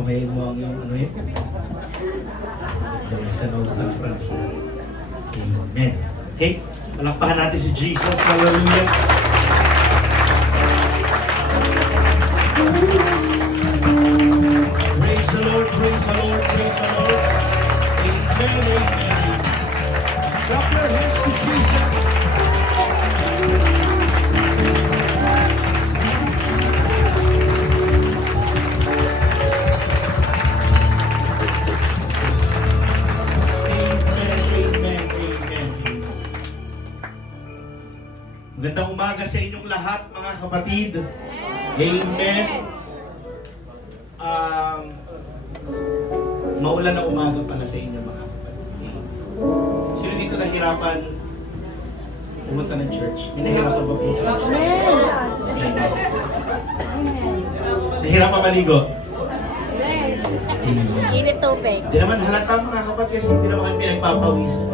kumain mo ang iyong ano yun? Diyos ka na conference. Amen. Okay, palakpakan natin si Jesus. Hallelujah. Praise the Lord, praise the Lord, praise the Lord. Amen, amen. Clap your hands to Jesus. Magandang umaga sa inyong lahat, mga kapatid. Amen. Maulan na umaga pala sa inyo, mga kapatid. Sino dito nahirapan pumunta ng church? May nahirapan ba po? Nahirapan maligo? Init tubig. Di naman halata, mga kapatid, kasi hindi naman kami pinagpapawisan.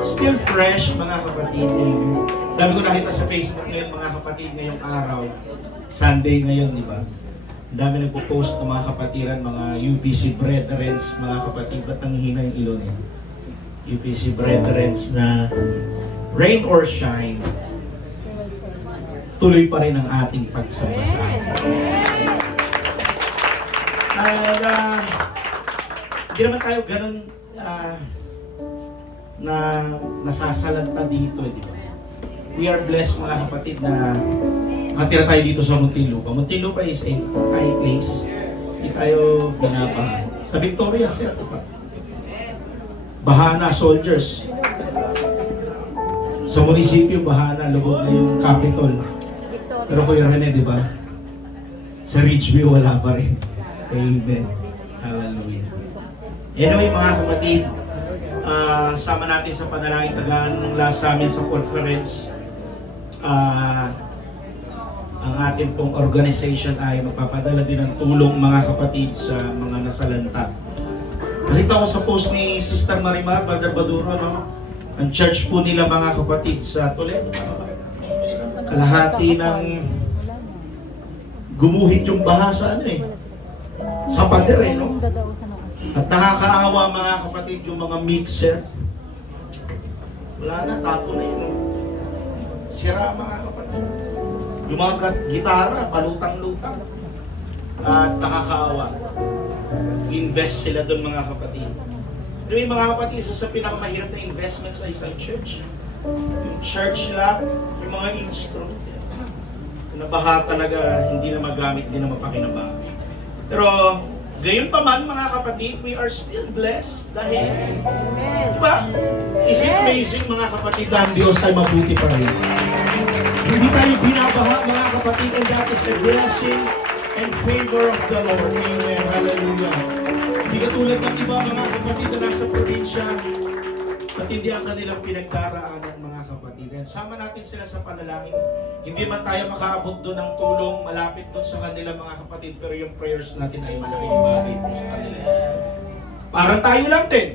Still fresh, mga kapatid. Dami ko nakita sa Facebook ngayon, mga kapatid, ngayong araw. Sunday ngayon, di ba? Ang dami nagpo-post ng mga kapatiran, mga UPC Brethrens, mga kapatid. Ba't nanghihina yung ilon eh? UPC Brethrens na rain or shine, tuloy pa rin ang ating pagsama-sama. Hindi naman tayo ganun na nasasalanta dito, di ba? We are blessed, mga kapatid, na makatira tayo dito sa Muntinlupa. Muntinlupa is a high place. Hindi tayo binabahan. Sa Victoria, sir, pa. Bahana soldiers. Sa munisipyo, Bahana, lubog na yung capital. Pero Kuya Rene, di ba? Sa Ridgeview, wala pa rin. Amen. Hallelujah. Anyway, mga kapatid, sama natin sa panalangin tagaan ng last sa amin sa conference. Ang ating pong organization ay magpapadala din ng tulong, mga kapatid, sa mga nasalanta. Nakita ko sa post ni Sister Marimar, Brother Baduro, no? Ang church po nila, mga kapatid, sa Toledo. Kalahati ng gumuhit yung baha sa ano eh. Sa pader eh, no? At nakakaawa, mga kapatid, yung mga mixer. Wala na, tapo na yun, no? Sira, mga kapatid. Yung mga gitara, palutang-lutang. At nakakaawa. Invest sila doon, mga kapatid. Yung mga kapatid, isa sa pinakamahirap na investment sa isang church. Yung church lang, yung mga instrument. Yung nabaha talaga, hindi na magamit, hindi na mapakinabangan. Pero, gayon pa man, mga kapatid, we are still blessed dahil, diba? Is it amazing, mga kapatid, na ang Diyos ay mabuti pa rin? Hindi tayo binabaha, mga kapatid, and that is the blessing and favor of the Lord. Amen. Hallelujah. Hindi katulad ng iba, mga kapatid, na nasa probinsya at hindi ang kanilang pinagdaraanan, mga kapatid. And sama natin sila sa panalangin. Hindi man tayo makaabot doon ng tulong, malapit doon sa kanila, mga kapatid, pero yung prayers natin ay malaking bagay po sa kanila. Parang tayo lang din.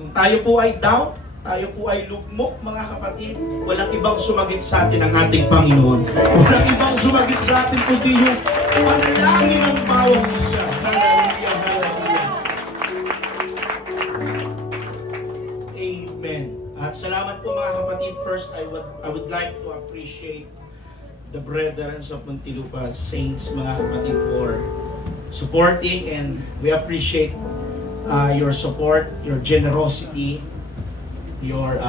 Kung tayo po ay down, tayo po ay lugmok, mga kapatid, walang ibang sumagip sa atin ang ating Panginoon. Walang ibang sumagip sa atin kundi yung panalangin ng bawang isa. Hallelujah, hallelujah. Amen. At salamat po, mga kapatid. First, I would like to appreciate the brethren of Muntinlupa Saints, mga kapatid, for supporting, and we appreciate your support, your generosity, your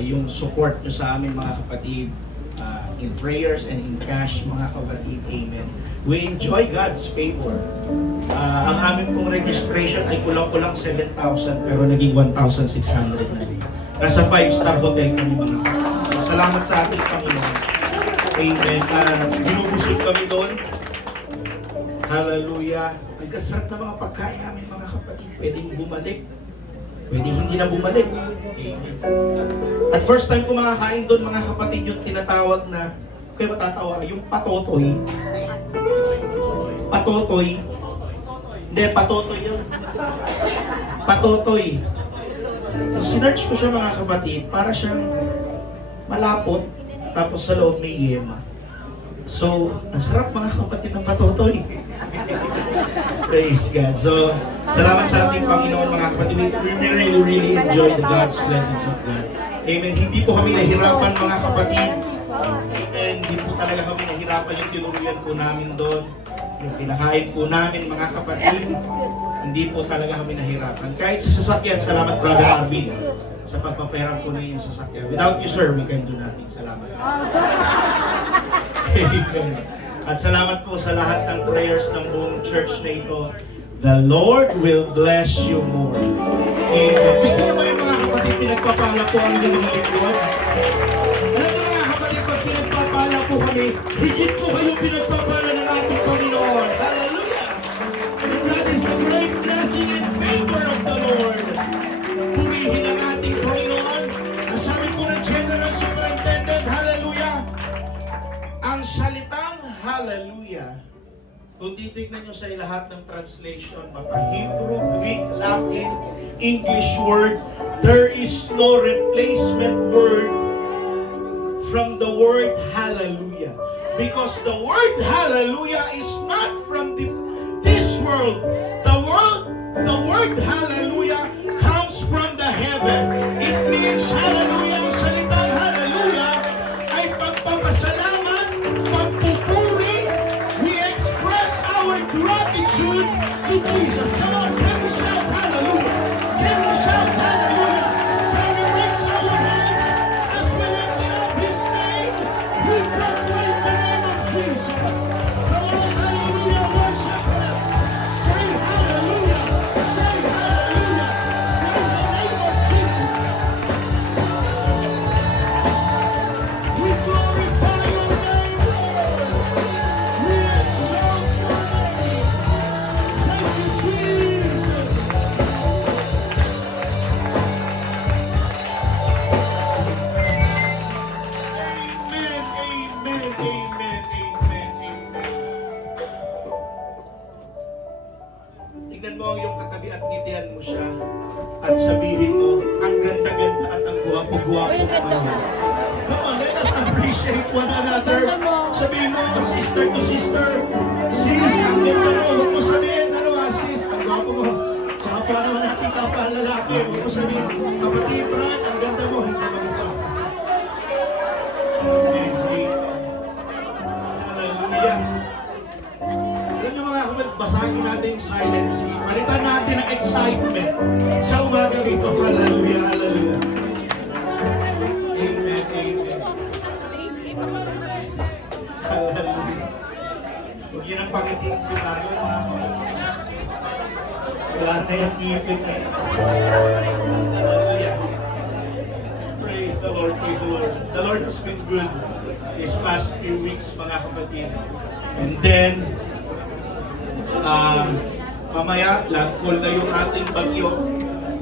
yung support nyo sa amin, mga kapatid, in prayers and in cash, mga kapatid. Amen. We enjoy God's favor. Ang amin pong registration ay kulang-kulang 7,000 pero naging 1,600 na rin. Nasa 5-star hotel kami, mga kapatid. Salamat sa ating Panginoon. Amen. Binubusog kami doon. Hallelujah. Nagkasarap na mga pagkain namin, mga kapatid. Pwedeng bumalik. Pwedeng hindi na bumalik. Amen. At first time ko makakain doon, mga kapatid, yung tinatawag na, kaya matatawa, yung patotoy. Patotoy. Hindi, patotoy yun. Patotoy. Sinearch ko siya, mga kapatid, para siyang malapot, tapos sa loob may yema. So, ang sarap mga kapatid ng patotoy. Praise God. So, salamat sa ating Panginoon mga kapatid. We really enjoy the God's blessings of God. Amen. Hindi po kami nahirapan mga kapatid. Amen. Hindi po talaga kami nahirapan yung tinuruyan po namin doon. Yung kinakain po namin mga kapatid. Hindi po talaga kami nahirapan. Kahit sa sasakyan, salamat Brother Arvin sa pagpaperang po na yung sasakyan. Without you sir, we can do nothing. Salamat. Amen. At salamat po sa lahat ng prayers ng buong church na ito. The Lord will bless you more. Amen. Gusto niyo ba yung mga kapatid pinagpapala po ang inyong mga lingkod? Alam niyo mga kapatid, pag pinagpapala po kami, higit po kayong pinagpapala ng ating Panginoon. Hallelujah! And that is the great blessing and favor of the Lord. Purihin ang ating Panginoon. Ang sabi po ng General Superintendent, hallelujah! Ang salitang hallelujah, kung titignan nyo sa lahat ng translation, mapa-Hebrew, Greek, Latin, English word, there is no replacement word from the word hallelujah. Because the word hallelujah is not from this world. The word hallelujah comes from the heaven. It means hallelujah. Ang salitang hallelujah ay pagpapasalamat, pagpupuri. We express our gratitude to Jesus. Come on, can we shout hallelujah? Can we shout hallelujah? Can we raise our hands as we lift up His name? We proclaim the name of Jesus. Come on, hallelujah, worship Him. Say hallelujah. Say hallelujah. Say the name of Jesus. We glorify your name, Lord. We exalt your name. Thank you, Jesus. Amen. Tignan mo ang iyong katabi at ngitian mo siya at sabihin mo, ang ganda-ganda at ang guwapo-guwapo. Come on, let us appreciate one another. Sabihin mo, sister to sister, sis, ang ganda mo. Huwag mo sabihin, sis, ang gwapo mo. Saka pa naman natin kapal lalaki. Huwag mo sabihin, kapatid, Brad, ang ganda mo. Hindi maganda. Hallelujah. Alam niyo mga kapatid, basahin natin yung silence. Palitan natin ang excitement sa umagang ito. Hallelujah, hallelujah. Amen, amen. Hallelujah. Huwag yun ang pangitin si Mario, mga kapatid. Wala na yung ipit na yun. Hallelujah. Praise the Lord, praise the Lord. The Lord has been good these past few weeks, mga kapatid. And then, mamaya, landfall na yung ating bagyo.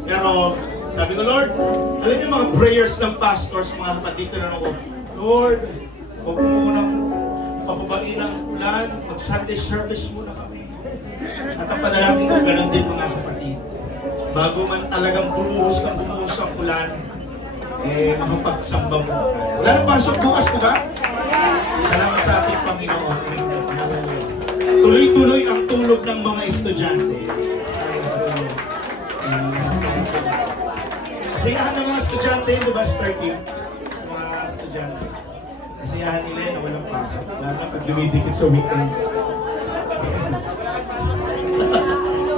Pero, sabi ko, Lord, alam niyo mga prayers ng pastors, mga kapatid, tinanong ko, Lord, huwag mo munang pababain ang ulan, mag-Sunday service muna kami. At ang panalangin ko, ganun din mga kapatid. Bago man talagang bumuhos ang ulan, makapagsamba mo. Wala nang pasok bukas, diba? Salamat sa ating Panginoon. Tuloy-tuloy ang tulog ng mga estudyante. Kasiyahan ng mga estudyante, di ba, Star Kim? Mga estudyante. Kasiyahan nila na walang pasok. Lalo na pag dumidikit sa weekends.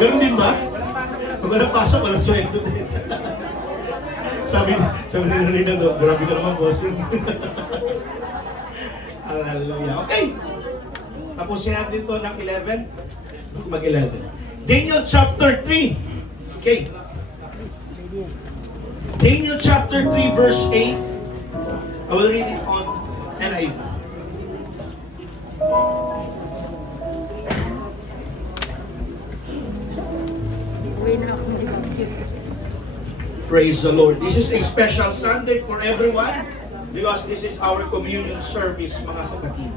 Ganun din ba? Pag walang pasok, walang sweldo din. sabi nila Rinaldo, grabe ka naman, bossing. Hallelujah. Okay. Tapusin natin ito ng 11. Mag-11. Daniel chapter 3. Okay. Daniel chapter 3 verse 8. I will read it on NIV. Praise the Lord. This is a special Sunday for everyone because this is our communion service, mga kapatid.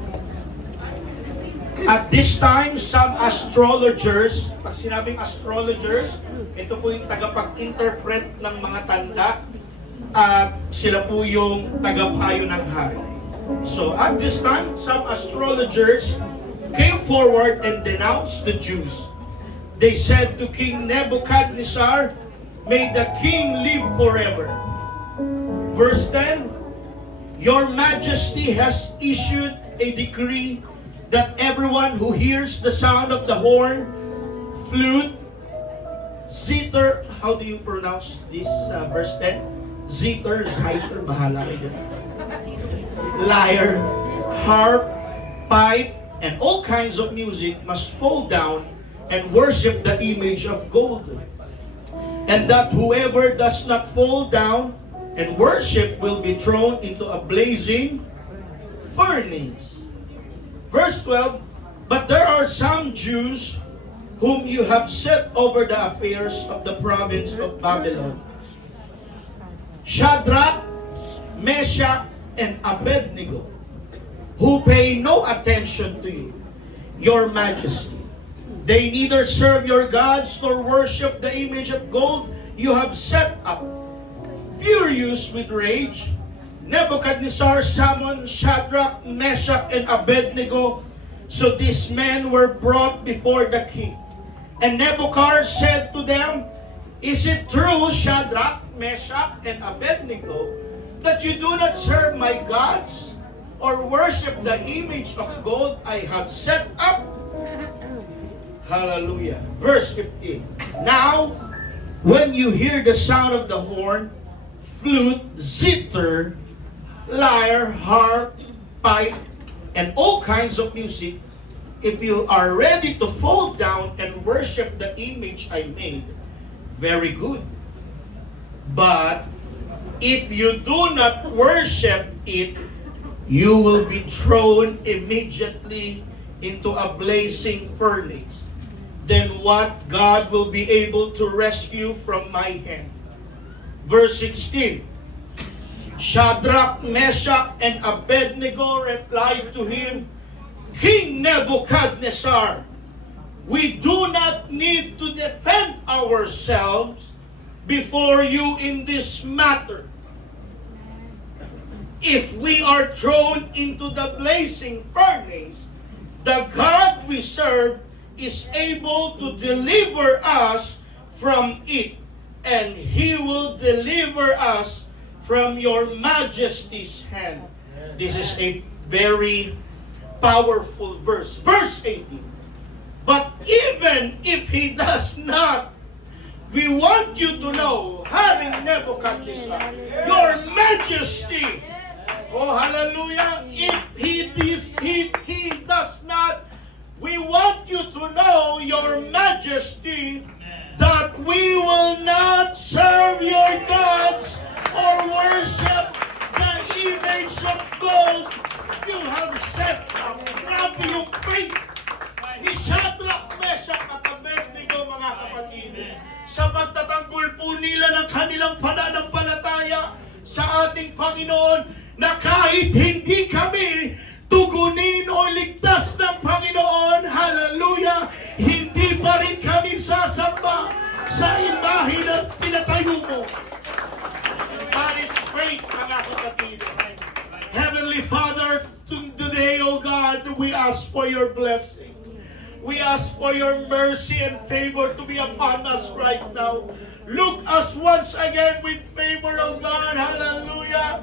At this time, some astrologers, pag sinabing astrologers, ito po yung tagapag-interpret ng mga tanda at sila po yung tagapayo ng hari. So at this time, some astrologers came forward and denounced the Jews. They said to King Nebuchadnezzar, "May the king live forever." Verse 10, "Your Majesty has issued a decree that everyone who hears the sound of the horn, flute, zither," how do you pronounce this verse 10? Zither, bahala kayo. Lyre, harp, pipe, and all kinds of music must fall down and worship the image of gold. And that whoever does not fall down and worship will be thrown into a blazing furnace. Verse 12, "But there are some Jews whom you have set over the affairs of the province of Babylon. Shadrach, Meshach, and Abednego, who pay no attention to you, your Majesty. They neither serve your gods nor worship the image of gold you have set up." Furious with rage, Nebuchadnezzar summoned Shadrach, Meshach, and Abednego. So these men were brought before the king. And Nebuchadnezzar said to them, "Is it true, Shadrach, Meshach, and Abednego, that you do not serve my gods or worship the image of gold I have set up?" Hallelujah. Verse 15. "Now, when you hear the sound of the horn, flute, zither, lyre, harp, pipe, and all kinds of music, if you are ready to fall down and worship the image I made, very good. But if you do not worship it, you will be thrown immediately into a blazing furnace. Then what God will be able to rescue from my hand?" Verse 16, "Shadrach, Meshach, and Abednego replied to him, King Nebuchadnezzar, we do not need to defend ourselves before you in this matter. If we are thrown into the blazing furnace, the God we serve is able to deliver us from it, and He will deliver us from your Majesty's hand." This is a very powerful verse. Verse 18, "But even if He does not, we want you to know, Haring Nebuchadnezzar, your Majesty," oh hallelujah, if he does not, we want you to know, your Majesty, that we will not serve your gods or worship the image of gold you have set up. Grabe yung faith ni Shadrach, Meshach, at Abednego, mga kapatid, sa pagtatanggol po nila ng kanilang pananampalataya sa ating Panginoon, na kahit hindi kami tugunin o ligtas ng Panginoon, hallelujah, hindi pa rin kami sasamba sa imahe na pinatayo mo. And that is faith, mga kapatid. Heavenly Father, today, O God, we ask for your blessing. We ask for your mercy and favor to be upon us right now. Look us once again with favor, O God, hallelujah.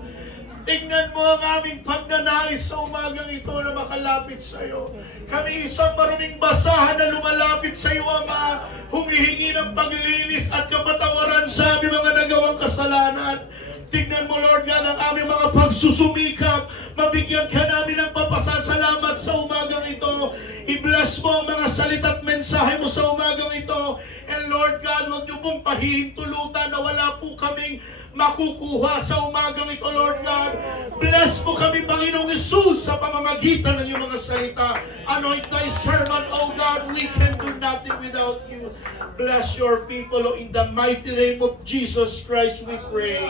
Tingnan mo ang aming pagnanais sa umagang ito na makalapit sa iyo. Kami isang maruming basahan na lumalapit sa iyo, Ama, humihingi ng paglilinis at kapatawaran sa aming mga nagawang kasalanan. Tingnan mo, Lord God, ang aming mga pagsusumikap. Mabigyan ka namin ng papasasalamat sa umagang ito. I-bless mo ang mga salita at mensahe mo sa umagang ito. And Lord God, huwag niyo pong pahihintulutan na wala po kaming makukuha sa umagang ito, Lord God. Bless mo kami, Panginoong Hesus, sa pamamagitan ng iyong mga salita. Anoint thy servant, O God. We can do nothing without you. Bless your people, in the mighty name of Jesus Christ we pray.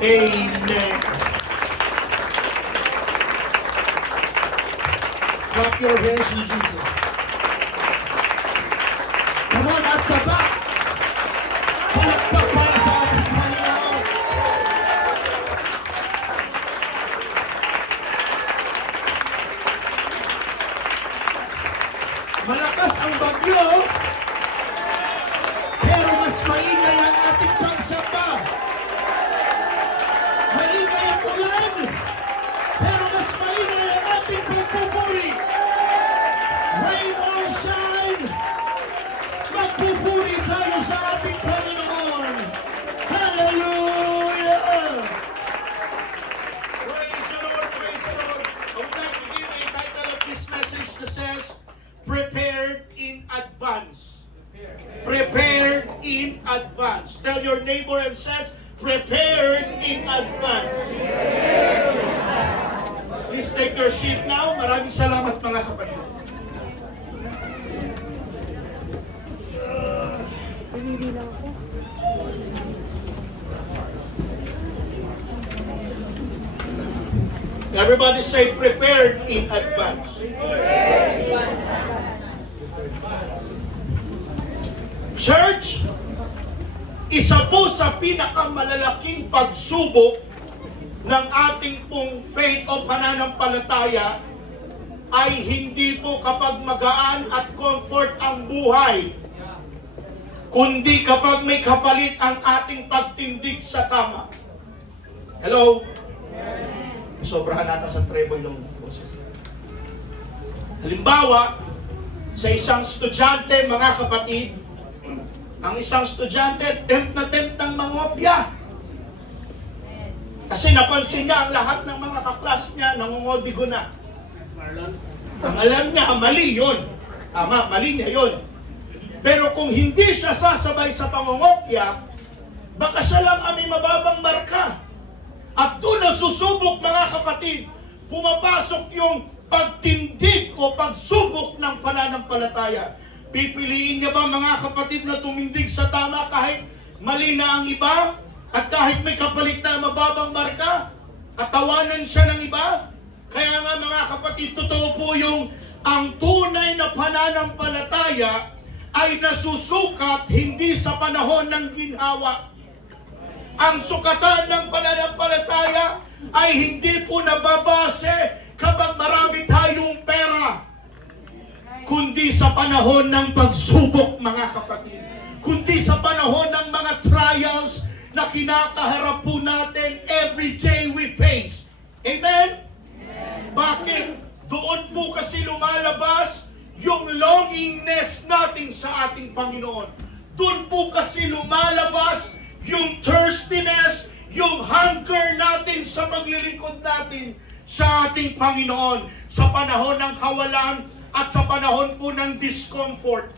Amen. Clap your hands to Jesus. Come on, at the back. Palakpak para sa ating Panginoon. Lumalakas ang bagyo, pero mas maingay ang ating pagsamba. Maingay ang ulan, pero mas maingay ang ating pagpupuri. Rain or shine, magpupuri tayo sa ating Panginoon. Hallelujah! Praise the Lord, praise the Lord. I would like to give a title of this message that says, Prepared in Advance. Prepared in advance. Tell your neighbor and says, prepared in advance. Please take your seat now. Maraming salamat mga kapatid. Everybody say prepared in advance. Church, isa po sa pinakamalalaking pagsubok ng ating pong faith o pananampalataya ay hindi po kapag magaan at comfort ang buhay, kundi kapag may kapalit ang ating pagtindig sa tama. Hello? Sobrahan natin sa treble ng boses. Halimbawa, sa isang estudyante, mga kapatid, ang isang estudyante, tempt na tempt ng mangopya. Kasi napansin niya ang lahat ng mga kaklas niya, nangungodigo na. Ang alam niya, mali yun. Tama, mali niya yun. Pero kung hindi siya sasabay sa pangungopya, baka siya lang ang may mababang marka. At doon ang susubok, mga kapatid, pumapasok yung pagtindig o pagsubok ng pananampalataya. Pipiliin niya ba, mga kapatid, na tumindig sa tama kahit mali na ang iba? At kahit may kapalit na mababang marka? At tawanan siya ng iba? Kaya nga, mga kapatid, totoo po yung ang tunay na pananampalataya ay nasusukat hindi sa panahon ng ginhawa. Ang sukatan ng pananampalataya ay hindi po nababase kapag marami tayong pera, kundi sa panahon ng pagsubok, mga kapatid. Kundi sa panahon ng mga trials na kinakaharap po natin every day we face. Amen? Bakit? Doon po kasi lumalabas yung longingness natin sa ating Panginoon. Doon po kasi lumalabas yung thirstiness, yung hunger natin sa paglilingkod natin sa ating Panginoon. Sa panahon ng kawalan at sa panahon po ng discomfort.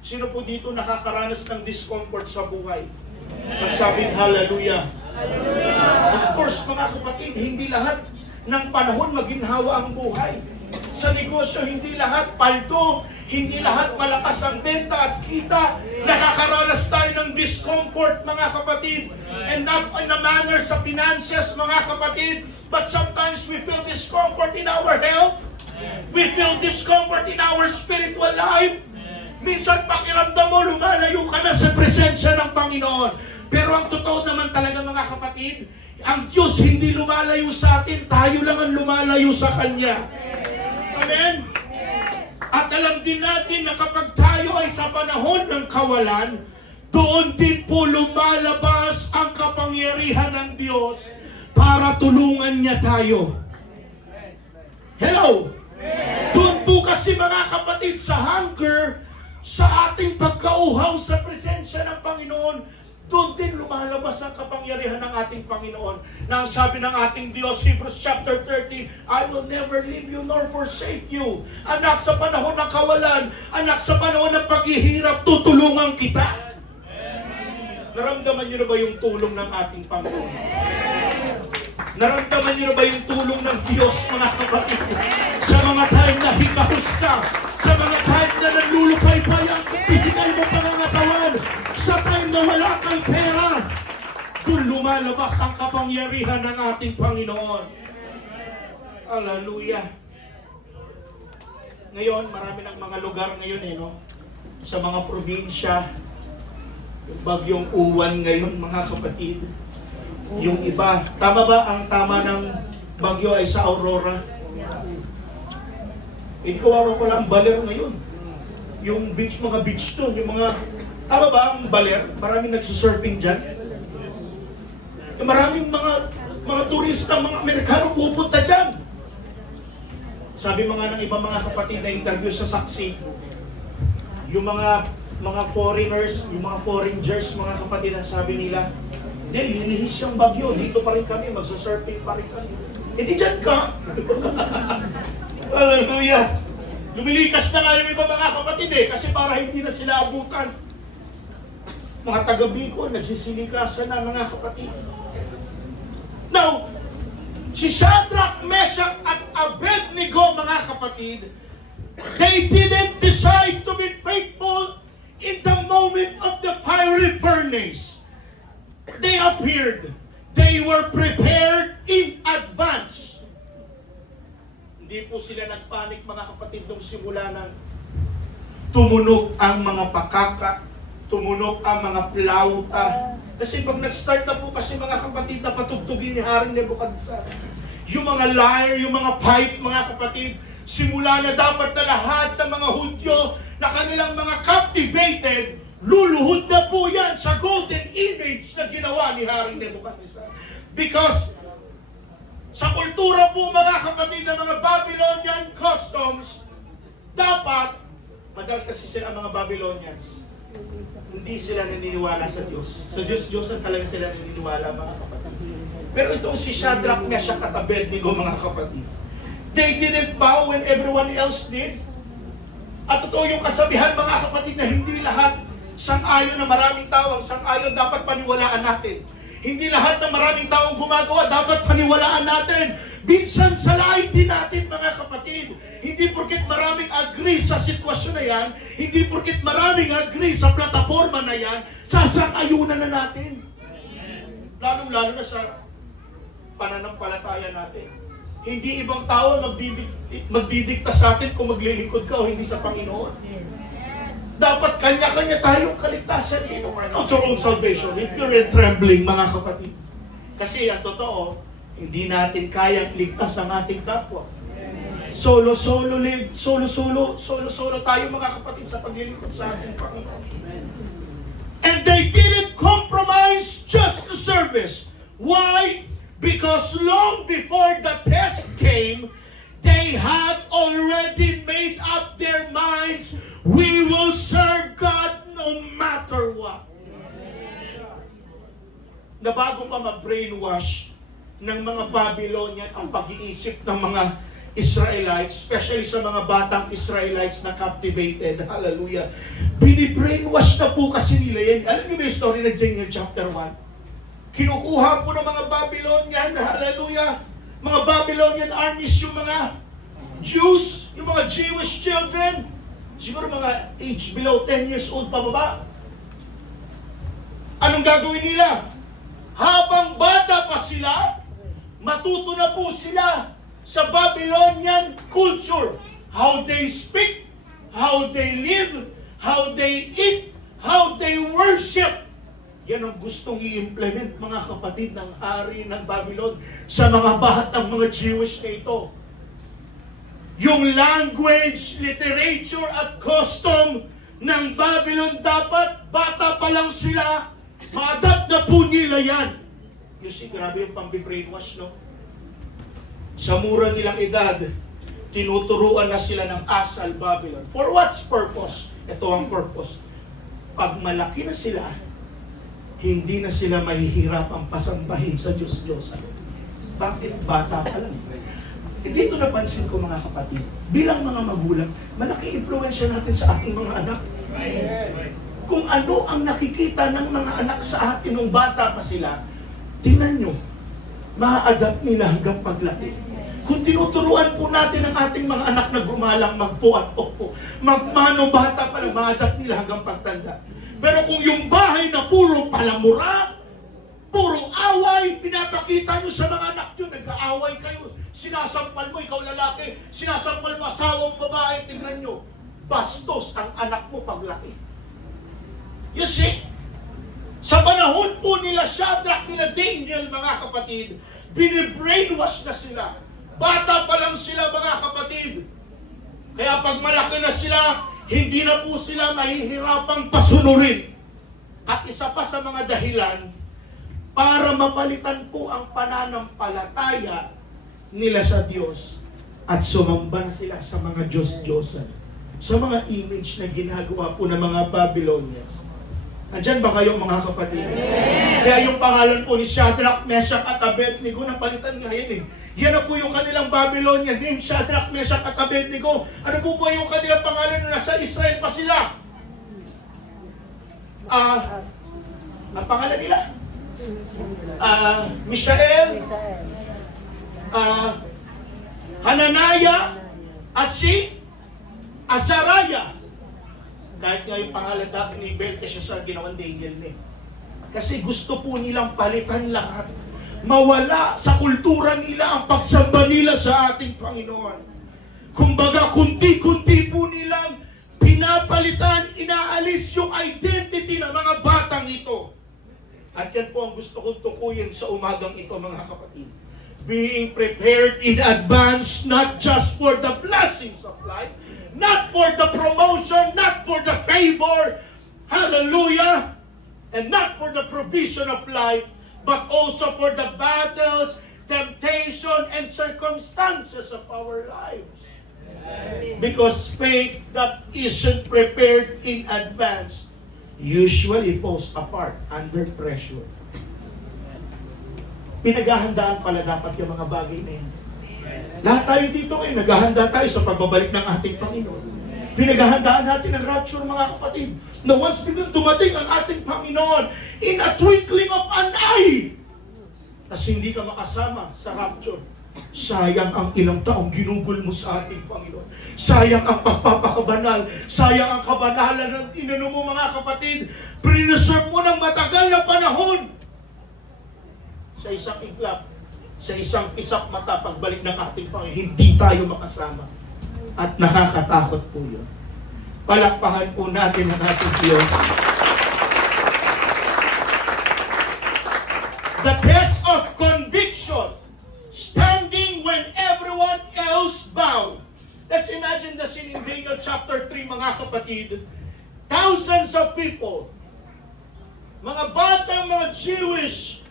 Sino po dito nakakaranas ng discomfort sa buhay? Magsabing hallelujah. Hallelujah. Of course, mga kapatid, hindi lahat ng panahon maginhawa ang buhay. Sa negosyo, hindi lahat paldo, hindi lahat malakas ang benta at kita. Nakakaranas tayo ng discomfort, mga kapatid. And not in a manner sa finances, mga kapatid, but sometimes we feel discomfort in our health. We feel discomfort in our spiritual life. Minsan pakiramdam mo, lumalayo ka na sa presensya ng Panginoon. Pero ang totoo naman talaga, mga kapatid, ang Diyos hindi lumalayo sa atin, tayo lang ang lumalayo sa Kanya. Amen? At alam din natin na kapag tayo ay sa panahon ng kawalan, doon din po lumalabas ang kapangyarihan ng Diyos para tulungan niya tayo. Hello? Doon po kasi, mga kapatid, sa hunger, sa ating pagkauhaw sa presensya ng Panginoon, doon din lumalabas ang kapangyarihan ng ating Panginoon. Na ang sabi ng ating Diyos, Hebrews chapter 13, I will never leave you nor forsake you. Anak, sa panahon ng kawalan, anak, sa panahon ng paghihirap, tutulungan kita. Naramdaman niyo na ba yung tulong ng ating Panginoon? Naramdaman niyo na ba yung tulong ng Diyos, mga kapatid? Sa mga time na hikahus ka, sa mga time na nalulupay-pay ang physical mo pangangatawan, sa time na wala kang pera, doon lumalabas ang kapangyarihan ng ating Panginoon. Hallelujah. Ngayon, marami ng mga lugar ngayon no? Sa mga probinsya, yung bagyong uwan ngayon, mga kapatid. Yung iba, tama ba ang tama ng bagyo ay sa Aurora? Hindi ko alam ko lang baler ngayon. yung beach, mga beach doon, yung mga, tama ba ang Baler? Maraming nagsusurfing dyan. Maraming mga turista, mga Amerikano pupunta dyan. Sabi mga ng ibang mga kapatid na interview sa saksi, yung mga foreigners, yung mga foreigners, mga kapatid na sabi nila, hindi, lilihis yung bagyo, dito pa rin kami, magsusurfing pa rin kami. Hindi dyan ka. Hallelujah. Lumilikas na nga yung iba mga kapatid kasi para hindi na sila abutan. Mga taga-Bicol, nagsisilikasan na mga kapatid. Now, si Shadrach, Meshach, at Abednego, mga kapatid, they didn't decide to be faithful in the moment of the fiery furnace. They appeared. They were prepared in advance. Hindi po sila nagpanik, mga kapatid, nung simula ng tumunog ang mga pakaka, tumunog ang mga plauta. Kasi pag nag-start na po kasi mga kapatid na patugtugin ni Haring Nebuchadnezzar, yung mga lyre, yung mga pipe, mga kapatid, simula na dapat na lahat ng mga Hudyo na kanilang mga captivated, luluhod na po yan sa golden image na ginawa ni Haring Nebuchadnezzar. Because sa kultura po mga kapatid ng mga Babylonian customs, dapat, madalas kasi sila mga Babylonians, hindi sila naniniwala sa Diyos. Sa Diyos-Diyosan talaga sila naniniwala, mga kapatid. Pero itong si Shadrach, Meshach, at Abednego, mga kapatid, they didn't bow when everyone else did. At totoo yung kasabihan, mga kapatid, na hindi lahat sang-ayon na maraming tao ang sang-ayon dapat paniwalaan natin. Hindi lahat ng maraming taong gumagawa dapat paniwalaan natin. Minsan salain din natin, mga kapatid. Hindi porket maraming agree sa sitwasyon na yan, hindi porket maraming agree sa plataforma na yan, sasang-ayunan na natin. Lalong-lalo na sa pananampalataya natin. Hindi ibang tao magdidikta sa atin kung maglilingkod ka o hindi sa Panginoon. Dapat kanya-kanya tayong kaligtasan. Work out your own salvation if you're in trembling, mga kapatid. Kasi ang totoo, hindi natin kayang ligtas ang ating kapwa. Solo-solo tayo, mga kapatid, sa paglilingkod sa ating Panginoon. And they didn't compromise just the service. Why? Because long before the test came, they had already made up their minds, we will serve God no matter what. Na bago pa mag-brainwash ng mga Babylonian ang pag-iisip ng mga Israelites, especially sa mga batang Israelites na captivated, hallelujah, binibrainwash na po kasi nila yan. Alam niyo ba yung story ng Daniel chapter 1? Kinukuha po ng mga Babylonian, hallelujah, mga Babylonian armies, yung mga Jews, yung mga Jewish children, siguro mga age below 10 years old pababa. Anong gagawin nila? Habang bata pa sila, matuto na po sila sa Babylonian culture. How they speak, how they live, how they eat, how they worship. Yan ang gustong i-implement, mga kapatid, ng hari ng Babylon sa mga batang mga Jewish na ito. Yung language, literature, at custom ng Babylon, dapat bata pa lang sila, ma-adapt na po nila yan. You see, grabe yung pang-brainwash, no? Sa mura nilang edad, tinuturuan na sila ng asal Babylon. For what's purpose? Ito ang purpose. Pag malaki na sila, hindi na sila mahihirap ang pasambahin sa Diyos-Diyosan. Bakit? Bata pa lang. Dito napansin ko, mga kapatid, bilang mga magulang, malaki impluwensya natin sa ating mga anak. Kung ano ang nakikita ng mga anak sa atin nung bata pa sila, tingnan nyo, ma-adapt nila hanggang paglaki. Kung tinuturuan po natin ang ating mga anak na gumalang, magpo at opo, magmano bata pa lang, ma-adapt nila hanggang pagtanda. Pero kung yung bahay na puro palamura, puro away, pinapakita nyo sa mga anak nyo, nag-aaway kayo, sinasampal mo, ikaw lalaki, sinasampal mo asawang babae, tingnan nyo, bastos ang anak mo paglaki. You see? Sa panahon po nila Shadrach, nila Daniel, mga kapatid, binibrainwash na sila. Bata pa lang sila, mga kapatid. Kaya pag malaki na sila, Hindi na po sila mahihirapang pasunurin. At isa pa sa mga dahilan, para mapalitan po ang pananampalataya nila sa Diyos at sumamba na sila sa mga Diyos-Diyosan, sa mga image na ginagawa po ng mga Babylonians. Andyan ba kayo mga kapatid? Amen. Kaya yung pangalan po ni Shadrach, Meshach at Abednego, napalitan ngayon eh. Yan na po yung kanilang Babylonian name, Shadrach, Meshach at Abednego. Ano po ba yung kanilang pangalan na nasa Israel pa sila? Ang pangalan nila? Mishael, Hananaya, at si Azariah. Kahit nga yung pangalan dati ni Belteshazzar, ginawang Daniel na. Kasi gusto po nilang palitan lahat. Mawala sa kultura nila ang pagsamba nila sa ating Panginoon. Kumbaga, kunti-kunti po nilang pinapalitan, inaalis yung identity ng mga batang ito. At yan po ang gusto kong tukuyin sa umagang ito, mga kapatid. Being prepared in advance, not just for the blessings of life, not for the promotion, not for the favor, hallelujah, and not for the provision of life, but also for the battles, temptation, and circumstances of our lives. Because faith that isn't prepared in advance usually falls apart under pressure. Pinaghahandaan pala dapat yung mga bagay na yun. Lahat tayo dito ngayon, naghahanda tayo sa pagbabalik ng ating Panginoon. Pinaghahandaan natin ang rapture, mga kapatid. Na once biglang dumating ang ating Panginoon, in a twinkling of an eye, kasi hindi ka makasama sa rapture, sayang ang ilang taong ginugol mo sa ating Panginoon. Sayang ang pagpapakabanal. Sayang ang kabanalan ng inano mo, mga kapatid. Preserve mo ng matagal na panahon. Sa isang iglap, sa isang isap mata, pagbalik ng ating Panginoon, hindi tayo makasama. At nakakatakot po yun. Palakpakan po natin ang ating Diyos. The test of conviction, standing when everyone else bowed. Let's imagine the scene in Daniel chapter 3, mga kapatid. Thousands of people, mga batang, mga Jewish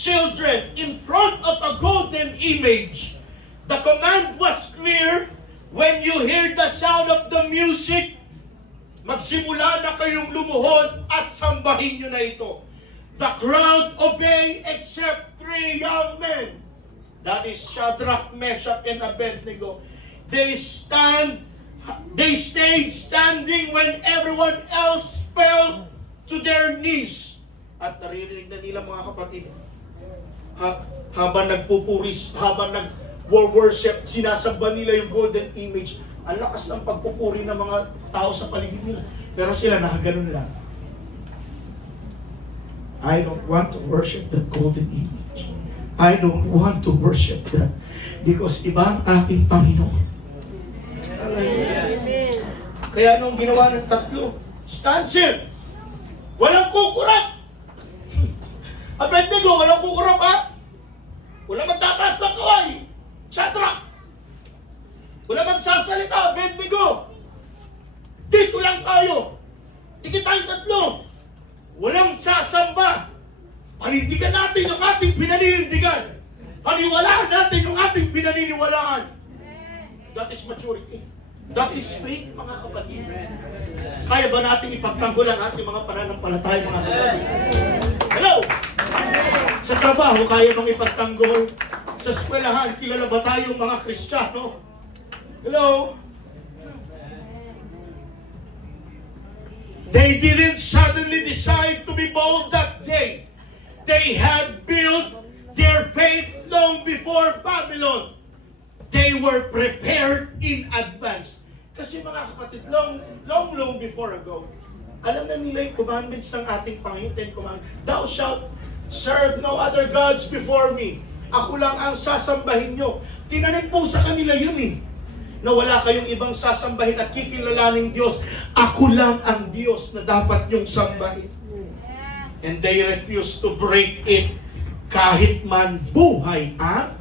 children in front of a golden image. The command was clear. When you hear the sound of the music, magsimula na kayong lumuhod at sambahin nyo na ito. The crowd obey except 3 young men. That is Shadrach, Meshach, and Abednego. They stayed standing when everyone else fell to their knees. At naririnig na nila, mga kapatid, habang nagpupuris, habang nag-worship, sinasamba nila yung golden image. Ang lakas ng pagpupuri ng mga tao sa paligid nila. Pero sila nakaganon lang. I don't want to worship the golden image. I don't want to worship that. Because iba ang ating Panginoon. Amen. Kaya nung ginawa ng tatlo, stand still. Walang kukurap. Abednego, walang kukurap ha? Walang magtataas ng kaway. Shadrach. Walang magsasalita. Abednego. Dito lang tayo. Dikit tayong tatlo. Walang sasamba. Panindigan natin yung ating pinaninindigan. Paniwalaan natin yung ating pinaniniwalaan. That is maturity. That is faith, mga kapatid. Kaya ba natin ipagtanggol ang ating mga pananampalataya, mga kapatid? Hello! Sa trabaho, kaya bang ipagtanggol? Sa eskwelahan, kilala ba tayong mga Kristiyano? Hello? They didn't suddenly decide to be bold that day. They had built their faith long before Babylon. They were prepared in advance. Kasi mga kapatid, long before ago, alam na nila yung commandments ng ating Panginoon, 10 commandments. Thou shalt serve no other gods before me. Ako lang ang sasambahin nyo. Tinanim po sa kanila yun eh. Na wala kayong ibang sasambahin at kikilalaning Diyos. Ako lang ang Diyos na dapat nyong sambahin. And they refused to break it kahit man buhay ang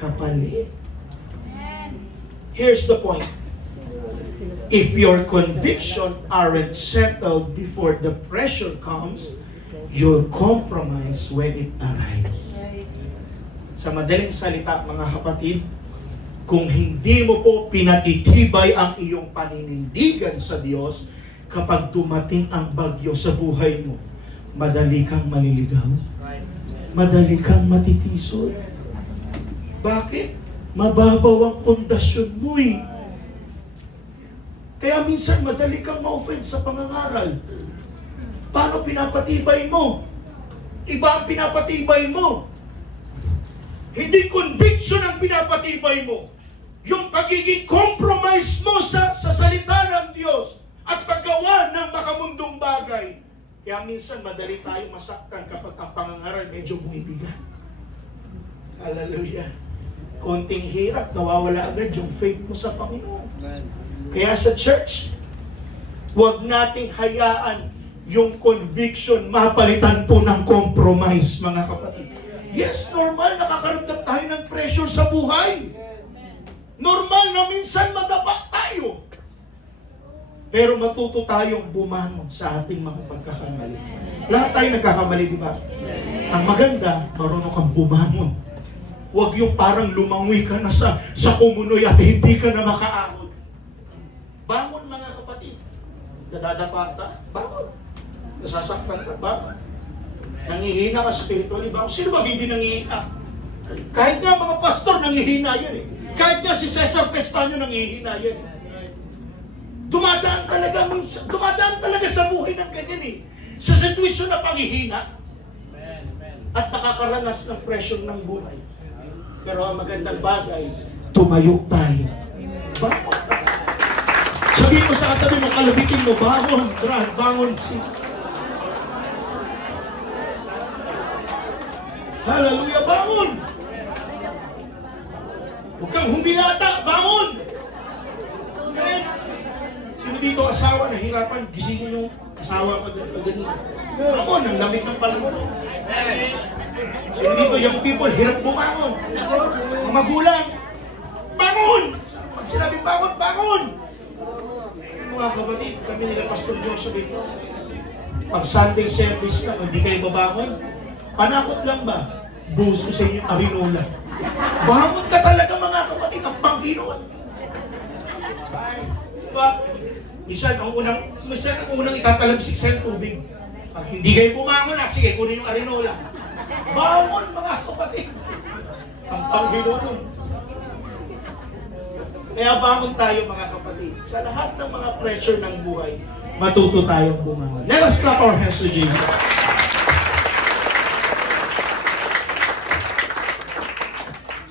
kapalit. Here's the point. If your conviction aren't settled before the pressure comes, you'll compromise when it arrives. Sa madaling salita, mga kapatid, kung hindi mo po pinatitibay ang iyong paninindigan sa Diyos, kapag dumating ang bagyo sa buhay mo, madali kang maliligaw. Madali kang matitisod. Bakit? Mababaw ang pundasyon mo eh. Kaya minsan madali kang ma-offend sa pangangaral. Paano pinapatibay mo? Iba ang pinapatibay mo. Hindi conviction ang pinapatibay mo. Yung pagiging compromise mo sa salita ng Diyos at paggawa ng makamundong bagay. Kaya minsan madali tayong masaktan kapag ang pangangaral medyo bumibigat. Hallelujah. Konting hirap, nawawala agad yung faith mo sa Panginoon. Kaya sa church, huwag nating hayaan yung conviction mapalitan po ng compromise, mga kapatid. Yes, normal, nakakaramdam tayo ng pressure sa buhay. Normal na minsan madapa tayo. Pero matuto tayong bumangon sa ating mga pagkakamali. Lahat tayo nagkakamali, di ba? Ang maganda, marunong kang bumangon. Huwag yung parang lumangoy ka na sa kumunoy at hindi ka na makaahon. Bangon, mga kapatid. Nadadapa ka, bangon. Nasasaktan ka, bangon. Nangihina ka spiritually, bangon. Sino ba hindi nangihina? Kahit nga mga pastor, nangihina yan eh. Kahit nga si Cesar Pestaño, nangihina yan eh. Dumadaan talaga sa buhay ng ganyan eh. Sa sitwasyon na panghihina at nakakaranas ng pressure ng buhay. Pero ang magandang bagay, tumayo tayo. Bangon. Sabihin mo sa katabi mo, kalabitin mo, bangon, Brad, bangon, sis. Hallelujah, bangon. Huwag kang humilata, bangon. Amen. Sino dito asawa, nahirapan, gisingin yung asawa ko ganito. Ako, nang lamig ng panahon. Sino dito, young people, hirap bumangon. Mga magulang, bangon! Pag sinabi bangon, bangon! Mga kapatid, kami nila Pastor Joseph ito. Pag Sunday service na, hindi kayo babangon, panakot lang ba? Buhos ko sa inyo, arinola. Bangon ka talaga, mga kapatid, ang Panginoon. Diba? Minsan ang unang itatalabsik sa tubig. Pag hindi kayo bumangon, sige, kunin yung arinola. Bangon, mga kapatid. Ang Panginoon. Kaya bangon tayo, mga kapatid. Sa lahat ng mga pressure ng buhay, matuto tayong bumangon. Let us clap our hands to Jesus.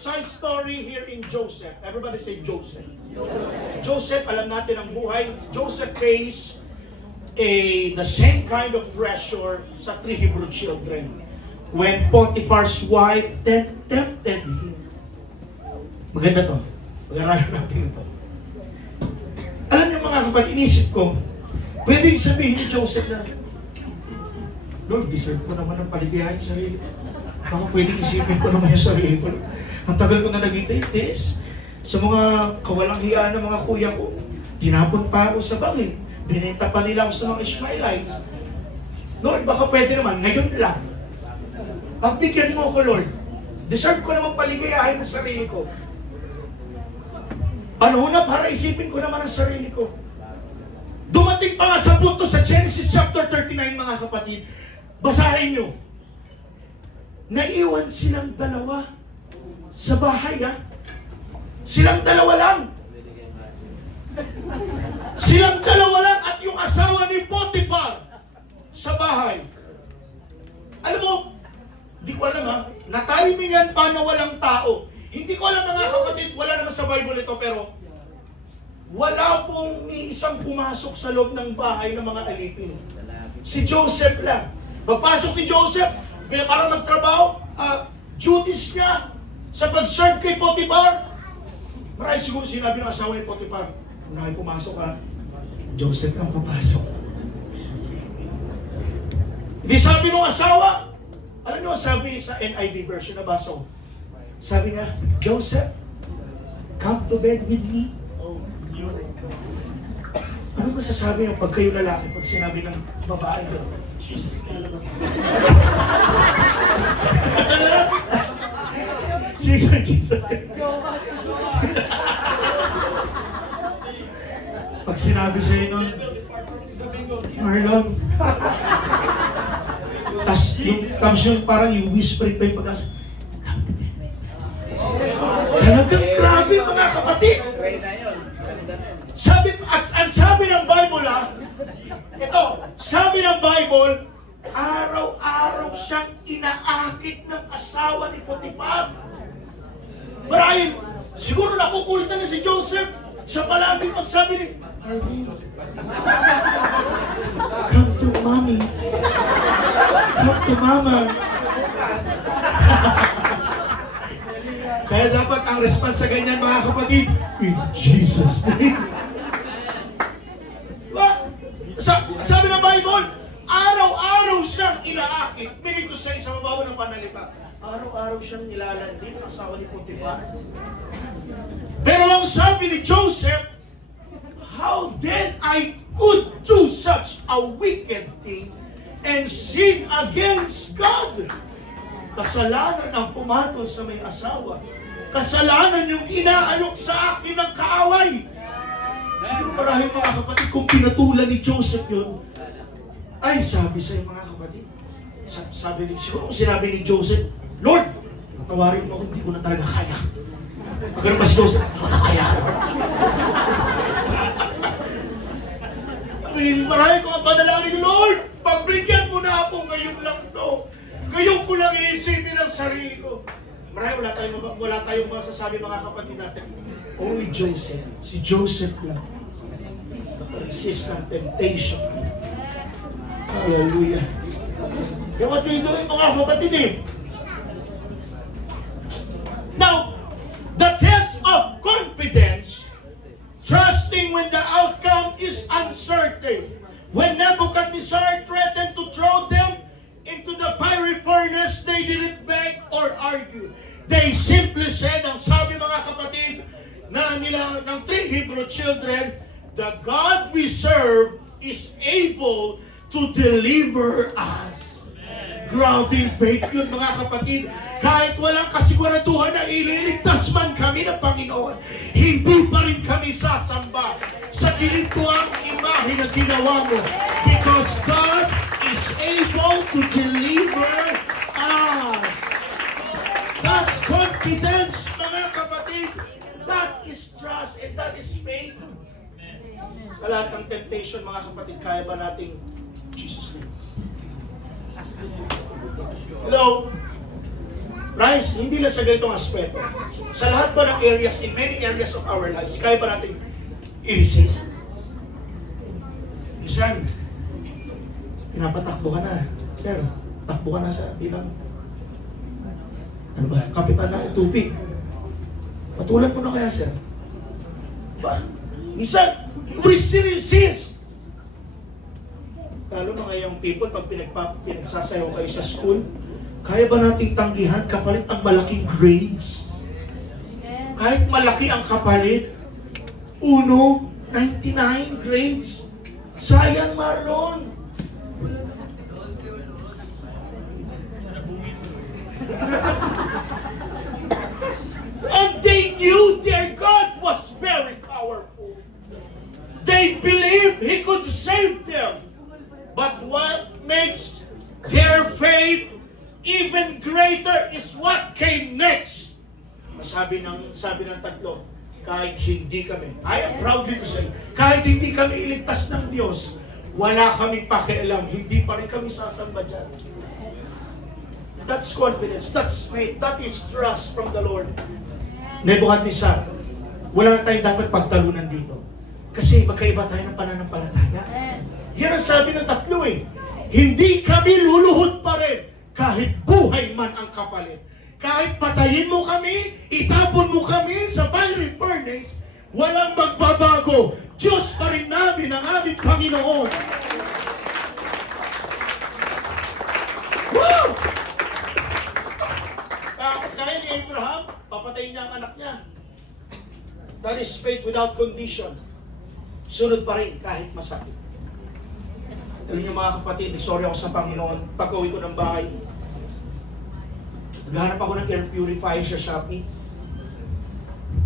Side story here in Joseph. Everybody say Joseph. Joseph, alam natin ang buhay. Joseph faced the same kind of pressure sa 3 Hebrew children when Potiphar's wife tempted him. Maganda to. Pag-aralan natin ito. Alam niyo, mga kapatid, inisip ko, pwedeng sabihin ni Joseph na, Lord, deserve ko naman ang paligayahin sa sarili ko. Baka pwedeng isipin ko naman yung sarili ko. Ang tagal ko na nag-itis sa mga kawalang hiyaan ng mga kuya ko. Tinapon pa ako sa bangin. Binenta pa nila ako sa mga Ishmaelites. Lord, baka pwede naman, ngayon lang. Pagbigyan mo ako, Lord. Deserve ko naman paligayahin ang sarili ko. Ano na para isipin ko naman ang sarili ko. Dumating pa nga sa punto sa Genesis chapter 39, mga kapatid. Basahin nyo. Naiwan silang dalawa sa bahay, ha? Silang dalawa lang. Silang dalawa lang at yung asawa ni Potiphar sa bahay. Alam mo, hindi ko alam ha, na-timingan pa na walang tao. Hindi ko alam, mga kapatid, wala naman sa Bible ito, pero wala pong isang pumasok sa loob ng bahay ng mga alipin. Si Joseph lang. Pagpasok ni Joseph, para magtrabaho, duties niya sa pag-serve kay Potiphar. Marahil siguro sinabi ng asawa ni Potiphar, marahil pumasok ha, Joseph ang papasok. Hindi sabi ng asawa, alam nyo, sabi sa NIV version na baso, sabi niya, Joseph, come to bed with me. Ano masasabi niyo pag kayo lalaki, pag sinabi ng babae ko, Jesus, lalabas ako. Jesus. Pag sinabi sa'yo nun, Marlon, tapos yung parang yung whispering pa yung pag-asa, talagang grabe mga kapatid. Sabi ng Bible sabi ng Bible, araw-araw siyang inaakit ng asawa ni Potiphar. Marahil, siguro nakukulitan na si Joseph. Siya palagi pagsabi ni, come to mommy. Come to mama. Kaya dapat ang response sa ganyan mga kapatid, in Jesus' name. Sabi ng Bible, araw-araw siyang inaakit. Pinito siya sa mababaw ng panalita. Araw-araw siyang nilalandi ng asawa ni Potiphar. Pero ang sabi ni Joseph, how then I could do such a wicked thing and sin against God? Kasalanan ang pumatol sa may asawa. Kasalanan yung inaalok sa akin ng kaaway. Siguro marahil mga kapatid, kung pinatulan ni Joseph yun, ay sabi sa'yo mga kapatid, siguro kung sinabi ni Joseph, Lord, patawarin mo ako, hindi ko na talaga kaya. Pagkano pa si Joseph, hindi ko na kaya. Sabi ni marahil kung ang panalangin, Lord, pagbigyan mo na ako ngayon lang to. Ngayon ko lang iisipin ang sarili ko. Marahil wala tayong masasabi mga kapatid natin. Only Joseph. Si Joseph lang. Nakaresist ng temptation. Hallelujah. Kaya what you doing mga kapatid eh? Now, the test of confidence, trusting when the outcome is uncertain. When Nebuchadnezzar threatened to throw them into the fiery furnace, they didn't beg or argue. They simply said, ang sabi mga kapatid, ng three Hebrew children, the God we serve is able to deliver us. Grabe faith yun mga kapatid. Kahit walang kasiguraduhan na ililigtas man kami ng Panginoon, hindi pa rin kami sasamba sa ginituang imahe na ginawa mo. Because God is able to deliver us. That's confidence mga kapatid. That is trust and that is faith. Sa lahat ng temptation mga kapatid, kaya ba nating Jesus name? Hello? Rise, hindi lang sa ganitong aspeto. Sa lahat ba ng areas, in many areas of our lives, kaya ba natin i-resist? Minsan, pinapatakbo ka na. Sir, takbo ka na sa bilang kapitan na tubig. Patulan mo na kaya, sir? Ba? Minsan, resist. Lalo mga young people, pag pinagsasayaw kayo sa school, kaya ba nating tanggihan kapalit ang malaking grades? Kahit malaki ang kapalit, 99 grades. Sayang, Marlon. And they knew their God was very powerful. They believed He could save them. But what makes their faith even greater is what came next. Sabi ng tatlo, kahit hindi kami, I am proudly to say, kahit hindi kami iligtas ng Diyos, wala kaming pakialam, hindi pa rin kami sasamba dyan. That's confidence, that's faith, that is trust from the Lord. Nebuchadnezzar, wala na tayong dapat pagtalunan dito. Kasi magkaiba tayo ng pananampalataya. Yan ang sabi ng tatlo eh. Hindi kami luluhod pa rin kahit buhay man ang kapalit. Kahit patayin mo kami, itapon mo kami sa fiery furnace, walang magbabago. Diyos pa rin namin ang aming Panginoon. Woo! Kaya ni Abraham, papatayin niya ang anak niya. That is faith without condition. sunod pa rin kahit masakit. Alam niyo mga kapatid, sorry ako sa Panginoon, pag-uwi ko ng bahay, naghanap ako ng air purifier sa Shopee.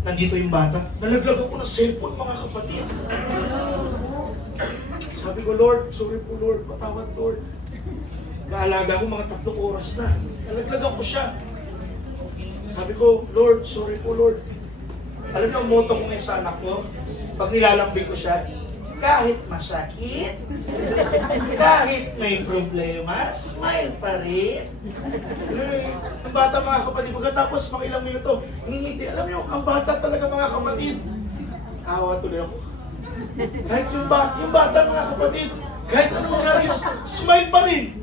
Nandito yung bata. Nalaglag ako ng cellphone, mga kapatid. Sabi ko, Lord, sorry po Lord, patawad Lord. Kaalaga ko mga 3 oras na. Nalaglagan ko siya. Sabi ko, Lord, sorry po Lord. Alam niyo ang motto ko ngayon sa anak ko? Pag nilalambing ko siya, kahit masakit, kahit may problema, smile pa rin. Ang bata mga kapatid, pagkatapos mga ilang minuto, ngingiti. Alam niyo, ang bata talaga mga kapatid. Awa tuloy ako. Kahit yung bata mga kapatid, kahit ano mangyari, smile pa rin.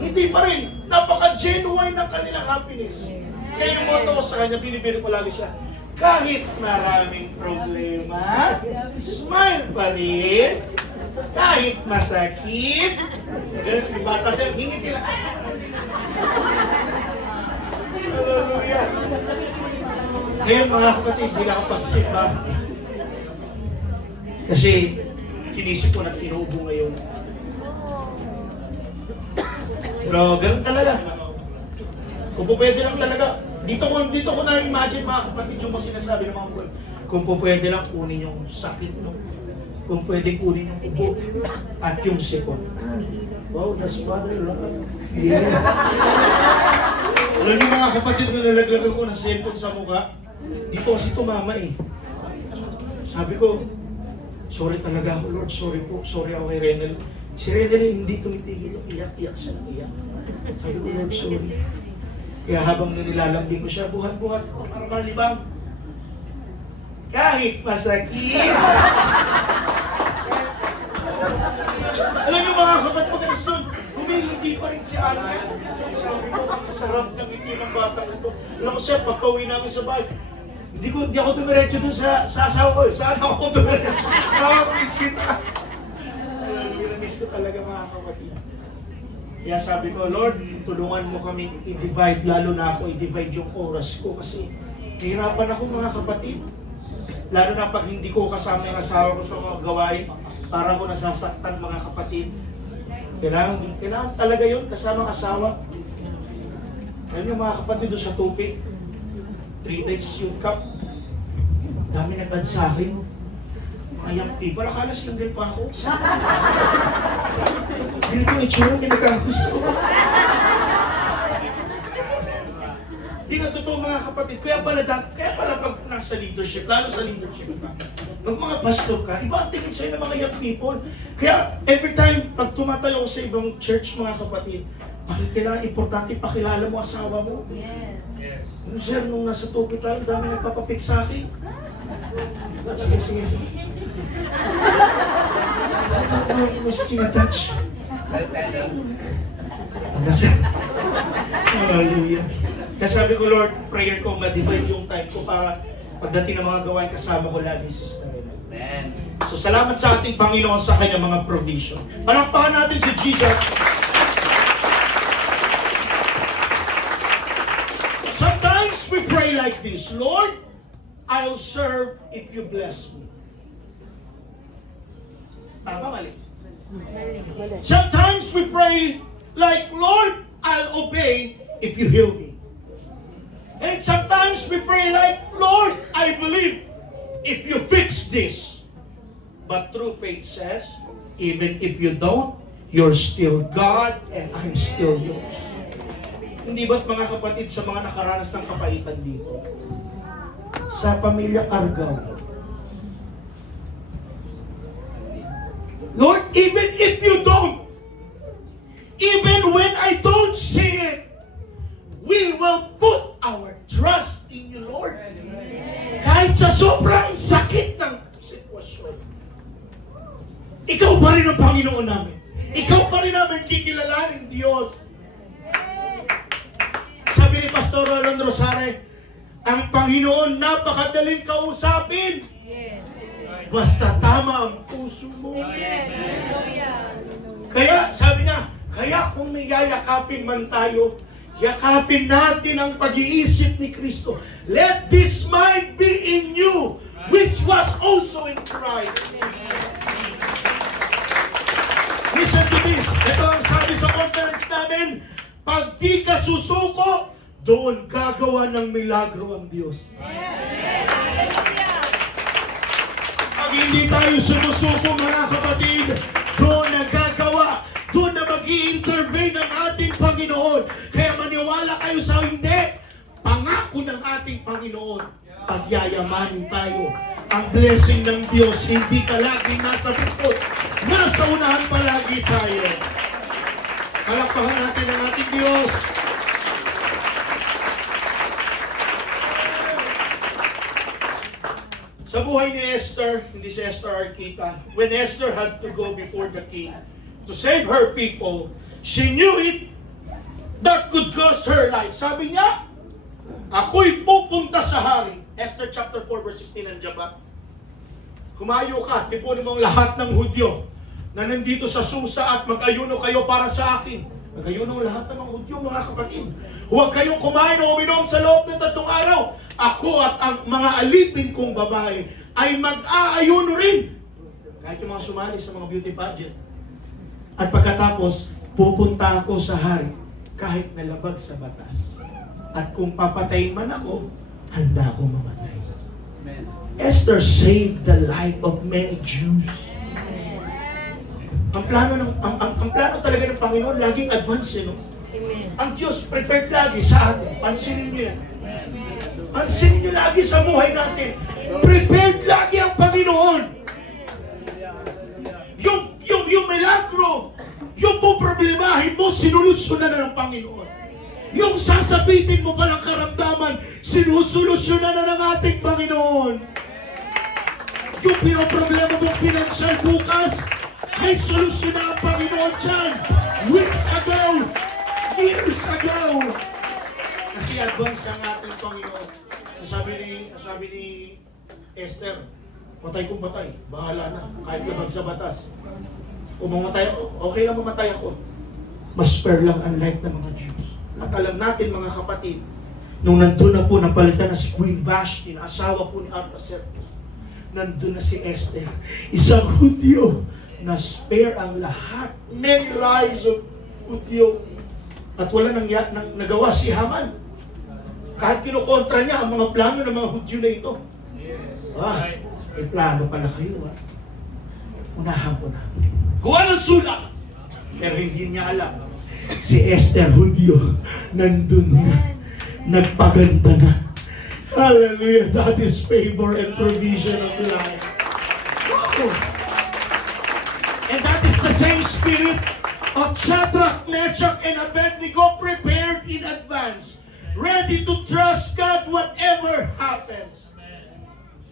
Hindi pa rin. Napaka-genuine ng kanilang happiness. Kaya yung motto ko sa kanya, binibiri ko lagi siya. Kahit maraming problema, smile pa rin. Kahit masakit, ganun, yung bata siya, hingiti lang. Hallelujah. Ngayon mga kapatid, hindi lang ako pagsimba. Kasi, kinisip ko na tinubo ngayon. Pero ganun talaga. Kung pwede lang talaga. Dito ko na-imagine mga kapatid yung mga sinasabi ng mga buwan. Kung pwede lang kunin yung sakit mo. Kung pwede kunin yung ubo at yung sipon. Wow, that's Father love. Yes. Alam niyo mga kapatid na nalaglagan ko ng cellphone sa mukha, dito kasi tumama eh. Sabi ko, sorry talaga ako Lord, sorry po, sorry ako kay Renal. Si Renal hindi tumitigil, iyak siya ng iyak. Sabi ko, Lord, sorry. Kaya habang nilalambing ko siya, buhat-buhat, parang malibang. Kahit masakit. Alam niyo mga kapatid, pagkasunod, humihindi pa rin si Ana. Sabi ko, ang sarap ng ngiti ng batang ito. Alam ko siya, pagka-uwi namin sa bahay, hindi ako dumiretso doon sa asawa ko. Saan ako dumiretso? Nakakamiss kita. Miss ko talaga mga kapatid. Kaya sabi ko, Lord, tulungan mo kami i-divide, lalo na ako i-divide yung oras ko kasi hirapan ako mga kapatid. Lalo na pag hindi ko kasama yung asawa ko sa mga gawain, para ko nasasaktan mga kapatid. Kailangan talaga yun, kasama asawa. Alam niyo mga kapatid, doon sa tupi, 3 days youth cup, dami nag-add sa akin. Mga young people, akala single pa ako. Ganito yung itsura, may nagkagusto. Di nga totoo mga kapatid, kaya pala pag nasa leadership, lalo sa leadership ka, pag mga pastor ka, iba ang tingin sa'yo ng mga young people. Kaya every time, pag tumatayo ko sa ibang church mga kapatid, kailangan importante, pakilala mo asawa mo. Yes. Sir, nung nasa tupi tayo, dami nagpapapik sa akin. Sige. Ano mas tinatouch? Hallelujah. Kaya sabi ko, Lord, prayer ko, ma-divide yung time ko para pagdating ng mga gawain kasama ko lagi si Sister Renal. So salamat sa ating Panginoon sa kanyang mga provision. Palakpakan natin si Jesus. Sometimes we pray like this, Lord, I'll serve if you bless me. Tama, mali? Sometimes we pray like, Lord, I'll obey if you heal me. And sometimes we pray like, Lord, I believe if you fix this. But true faith says, even if you don't, you're still God and I'm still yours. Hindi ba't mga kapatid sa mga nakaranas ng kapaitan dito? Sa pamilya Argao. Lord, even if you don't, even when I don't see it, we will put our trust in you, Lord. Kahit sa sobrang sakit ng sitwasyon, ikaw pa rin ang Panginoon namin. Ikaw pa rin namin kikilalanin, Diyos. Sabi ni Pastor Rolando Rosare, ang Panginoon napakadaling kausapin. Basta tama ang puso mo. Kaya, sabi niya, kaya kung may yayakapin man tayo, yakapin natin ang pag-iisip ni Kristo. Let this mind be in you, which was also in Christ. Listen to this. Ito ang sabi sa conference namin, pag di ka susuko, doon gagawa ng milagro ang Diyos. Pag hindi tayo sumusuko, mga kapatid, doon na gagawa, doon na mag-i-intervene ang ating Panginoon. Kaya maniwala kayo sa hindi, pangako ng ating Panginoon, pagyayamanin tayo. Ang blessing ng Diyos, hindi ka laging nasa bukod, nasa unahan palagi tayo. Palakpakan natin ang ating Diyos. Sa buhay ni Esther, hindi si Esther Arquita, when Esther had to go before the king to save her people, she knew it that could cost her life. Sabi niya, ako'y pupunta sa hari. Esther chapter 4 verse 16, nandiyan ba? Kumayo ka, tipunin mo ang lahat ng Hudyo na nandito sa Susa at mag-ayuno kayo para sa akin. Mag-ayuno lahat ng mga Hudyo, mga kapatid. Huwag kayong kumain o uminom sa loob ng 3 araw. Ako at ang mga alipin kong babae ay mag-aayuno rin. Kahit yung mga sumali sa mga beauty pageant. At pagkatapos, pupunta ako sa hari kahit nalabag sa batas. At kung papatayin man ako, handa akong mamatay. Esther saved the life of many Jews. Ang plano talaga ng Panginoon laging advance, no? Ang Diyos prepared lagi sa atin. Pansinin niyo yan. Pansinin niyo lagi sa buhay natin. Prepared lagi ang Panginoon. Yung milagro, yung problemahin mo, sinulusyonan na ng Panginoon. Yung sasabitin mo palang karamdaman, sinusolusyonan na ng ating Panginoon. Yung pinoproblema mong financial bukas, may solusyon na ang Panginoon dyan. Weeks ago, years ago. Kasi advance ang ating Panginoon. Sabi ni Esther, patay kong patay, bahala na, kahit labag sa batas. Kung mamatay ako, okay lang mamatay ako. Mas fair lang ang life ng mga Jews. At alam natin mga kapatid, nung nandun na po, napalitan na si Queen Vashti, na asawa po ni Artaxerxes, nandun na si Esther, isang Hudyo, na spare ang lahat, many lives of Hudyo. At wala nang nagawa si Haman. Kahit kinukontra niya ang mga plano ng mga Hudyo na ito. May plano pala kayo. Unahan ko na. Kuha ng sulat. Pero hindi niya alam. Si Esther Hudyo, nandun na. Nagpaganda na. Hallelujah. That is favor and provision of life. Wow. And that is the same spirit of Shadrach, Meshach, and Abednego prepared in advance. Ready to trust God whatever happens.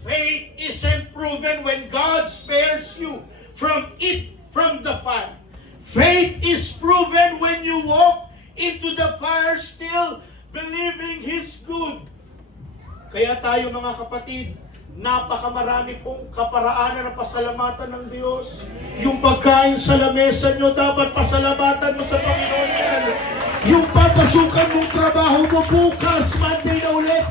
Faith isn't proven when God spares you from the fire. Faith is proven when you walk into the fire still believing He's good. Kaya tayo mga kapatid, napakamarami pong kaparaanan ng pasalamatan ng Diyos. Yung pagkain sa lamesa nyo, dapat pasalamatan mo sa Panginoon yan. Yung papasukan mong trabaho mo bukas, Monday na ulit,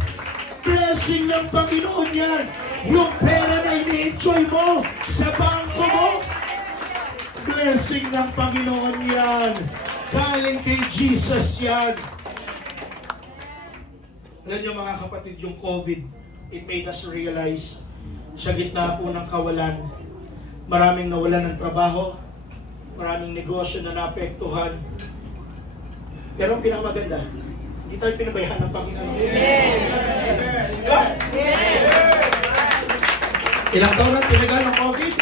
blessing ng Panginoon yan. Yung pera na ini-enjoy mo sa bangko mo, blessing ng Panginoon yan. Galing kay Jesus yan. Alam niyo mga kapatid, yung COVID, it made us realize, sa gitna po ng kawalan, maraming nawalan ng trabaho, maraming negosyo na naapektuhan. Pero ang pinakamaganda, hindi tayo pinabayaan ng Panginoon. Amen! Ilang taon na tinagal ng COVID?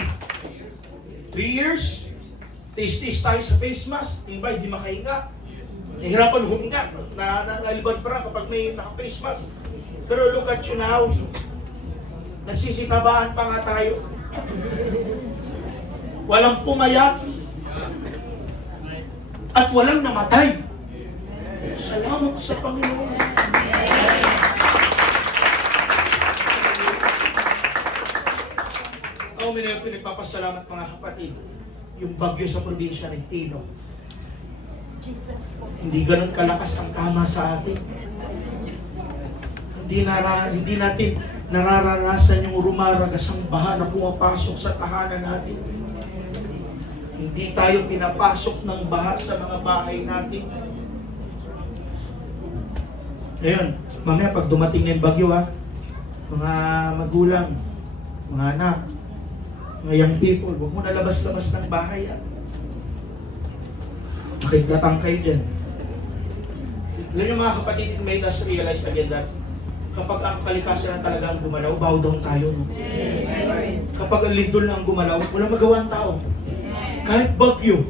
3 years? Tis-tis tayo sa face mask, iba hindi makahinga. Nahihirapan huminga, nalibad pa rin kapag may naka-face mask. Pero look at you now, nagsisitabaan pa nga tayo. Walang pumayat at walang namatay. Salamat sa Panginoon. Ako minayang pinagpapasalamat mga kapatid, yung bagyo sa probinsya ng Tino. Hindi ganun kalakas ang kama sa atin. Hindi natin nararanasan yung rumaragas ang baha na pumapasok sa tahanan natin. Hindi tayo pinapasok ng baha sa mga bahay natin. Ngayon, mamaya pag dumating na yung bagyo mga magulang, mga anak, mga young people, huwag mo na labas-labas ng bahay Makiklatang kayo dyan. Ngayon yung mga kapatid, it made us realize again that kapag ang kalikasan na talagang gumalaw, bow down tayo. No? Kapag ang lindol na ang gumalaw, walang magawa ang tao. Kahit bagyo,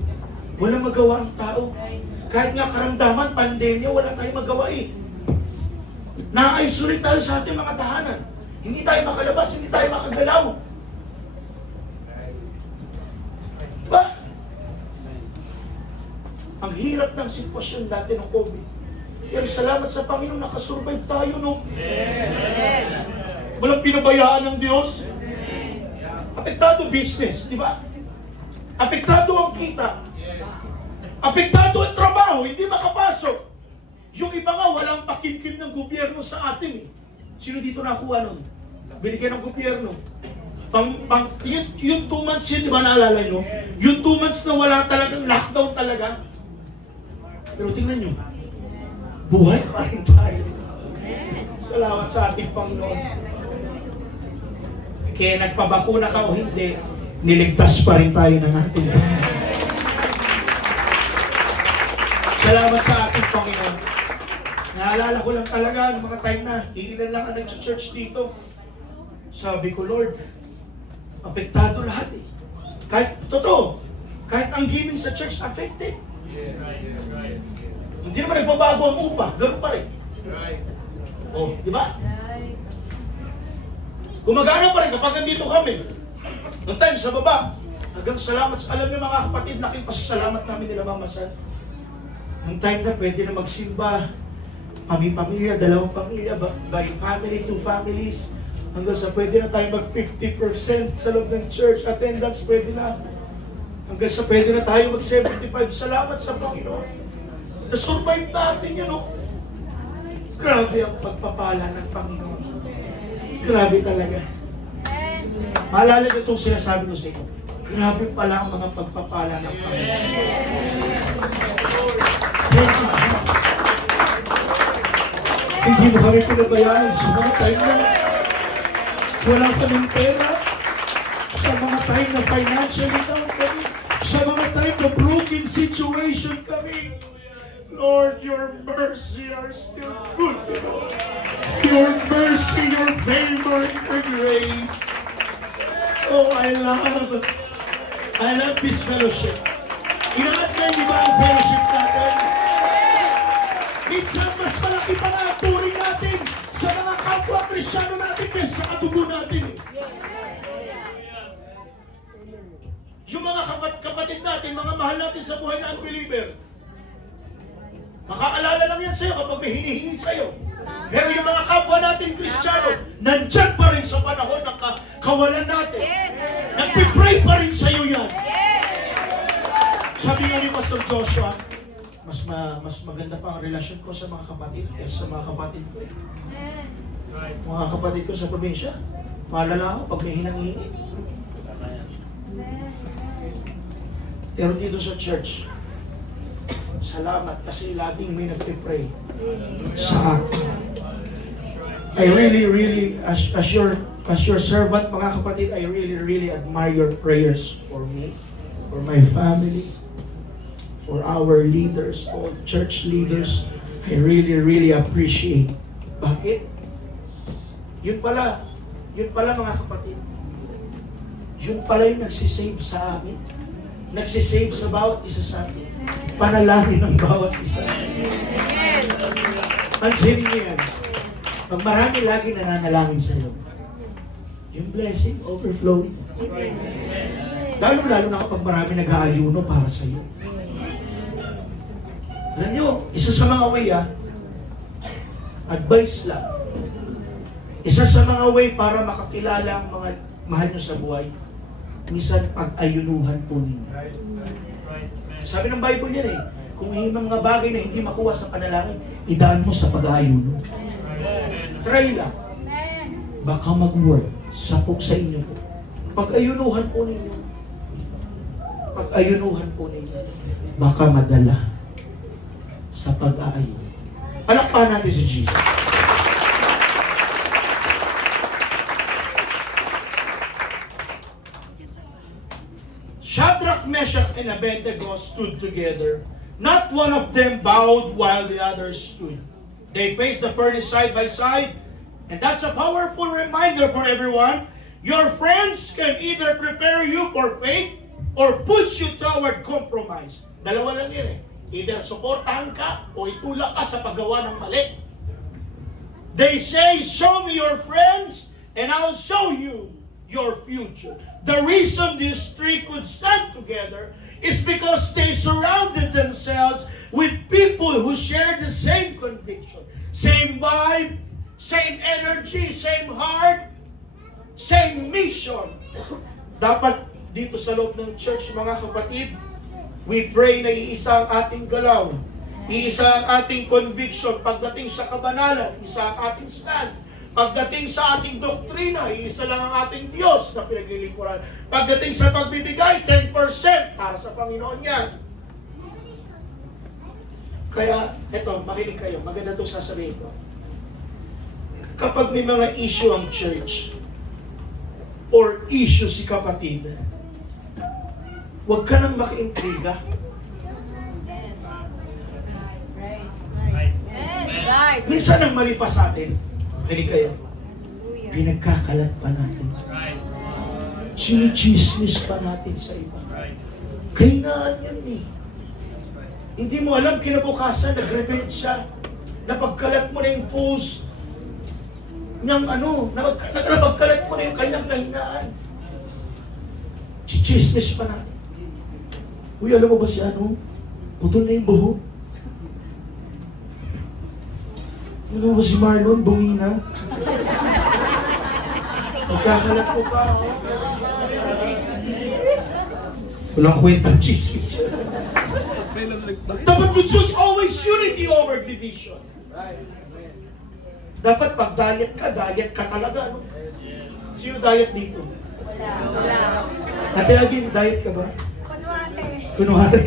walang magawa ang tao. Kahit nga karamdaman, pandemya, wala tayong magawa Na-isolate tayo sa ating mga tahanan. Hindi tayo makalabas, hindi tayo makagalaw. Diba? Ang hirap ng sitwasyon dati ng COVID. Pero salamat sa Panginoon, nakasurvive tayo, no? Walang pinabayaan ng Diyos. Apektado business, di ba? Apektado ang kita. Apektado ang trabaho, hindi makapasok. Yung iba nga, walang pakimkim ng gobyerno sa atin. Sino dito nakuha nun? Binigyan ng gobyerno. Yung 2 months yun, di ba naalala nyo? Yung 2 months na wala talagang lockdown talaga. Pero tingnan nyo, buhay pa rin tayo. Salamat sa ating Panginoon. Kaya nagpabakuna ka o hindi, niligtas pa rin tayo ng ating Panginoon. Salamat sa ating Panginoon. Naalala ko lang talaga ng mga time na ilan lang ang nag-church dito. Sabi ko, Lord, apektado lahat Kahit, totoo, kahit ang giving sa church affected. Hindi naman nagbabago ang upa, ganoon pa rin. Oh, di ba? Gumagana pa rin kapag nandito kami. Noong time sa baba, hanggang salamat. Alam niyo mga kapatid, laking pasasalamat namin nila Mama San. Noong time na pwede na magsimba, pamilya, 2 pamilya, by family, 2 families, hanggang sa pwede na tayo mag 50% sa loob ng church attendance, pwede na. Hanggang sa pwede na tayo mag 75%. Salamat sa Panginoon. Na-survive natin yun, no? Grabe ang pagpapala ng Panginoon. Grabe talaga. Maalala niyo itong sinasabi ko sa inyo. Grabe pala ang mga pagpapala ng Panginoon. Thank you, Jesus. Hindi mo kami pinabayaan sa mga time na wala kaming pera, sa mga time na financially down kami, sa mga time na broken situation kami. Lord, your mercy are still good. Your mercy, your favor, and your grace. Oh, I love this fellowship. Inaat na di ba ang fellowship natin? Minsan mas malaki pa nga turing natin sa mga kapwa Kristiyano natin kaysa sa katubo natin. Yung mga kapatid natin, mga mahal natin sa buhay na unbeliever, makaalala lang yan sa'yo kapag may hinihingi sa'yo. Pero yung mga kapwa natin Kristiyano, nandyan pa rin sa panahon ng kawalan natin. Nagpipray pa rin sa'yo yan. Sabi nga ni Pastor Joshua, mas maganda pa ang relasyon ko sa mga kapatid kaysa sa mga kapatid ko. Mga kapatid ko sa probinsya, maalala ako pag may hinanghihingi. Pero dito sa church, salamat kasi laging may nagpipray sa akin. I really, as your servant, mga kapatid, I really admire your prayers for me, for my family, for our leaders, all church leaders. I really appreciate. Bakit? Yun pala mga kapatid. Yun pala yung nagsisave sa amin. Nagsisave sa bawat isa sa atin. Panalangin ng bawat isa. Pansinin niyo yan. Pag marami lagi nananalangin sa iyo, yung blessing overflowing. Lalo na kapag marami nag-aayuno para sa iyo. Alam niyo, isa sa mga way, advice lang. Isa sa mga way para makakilala ang mga mahal nyo sa buhay, minsan pag-ayunuhan po ninyo. Sabi ng Bible yan kung may mga bagay na hindi makuha sa panalangin, idaan mo sa pag-ayuno. Try lang. Baka mag-work. Sapok sa inyo po. Pag-ayunuhan po ninyo. Pag-ayunuhan po ninyo, baka madala sa pag-aayun. Palakpakan natin si Jesus. Shadrach, Meshach, and Abednego stood together. Not one of them bowed while the others stood. They faced the furnace side by side. And that's a powerful reminder for everyone. Your friends can either prepare you for faith or push you toward compromise. Dalawa lang yun eh. Either suportahan ka o itulak ka sa paggawa ng mali. They say, show me your friends and I'll show you your future. The reason these three could stand together is because they surrounded themselves with people who share the same conviction, same vibe, same energy, same heart, same mission. Dapat dito sa loob ng church, mga kapatid, we pray na iisa ang ating galaw, iisa ang ating conviction. Pagdating sa kabanalan, isa ang ating stand. Pagdating sa ating doktrina, iisa lang ang ating Diyos na pinaglilingkuran. Pagdating sa pagbibigay, 10% para sa Panginoon yan. Kaya, eto, makinig kayo. Maganda itong sasabihin ko. Kapag may mga issue ang church, or issue si kapatid, huwag ka nang makiintriga. Minsan ang mali pa sa atin, hindi kayo, pinagkakalat pa natin. Sinichismis pa natin sa iba. Kainaan yan eh. Hindi mo alam, kinabukasan, nag-revenge siya. Napagkalat mo na yung post niyang napagkalat mo na yung kanyang kahinaan. Chichismis pa natin. Uy, alam mo ba si putol na yung buhok. Ano ba si Marlon? Bungi na. Pagkakalat ko pa. Walang kwentang chismis. Dapat we choose always unity over division. Dapat pag diet ka talaga. No? Sino diet dito? Wala. Ate Agin, diet ka ba? Kunwari.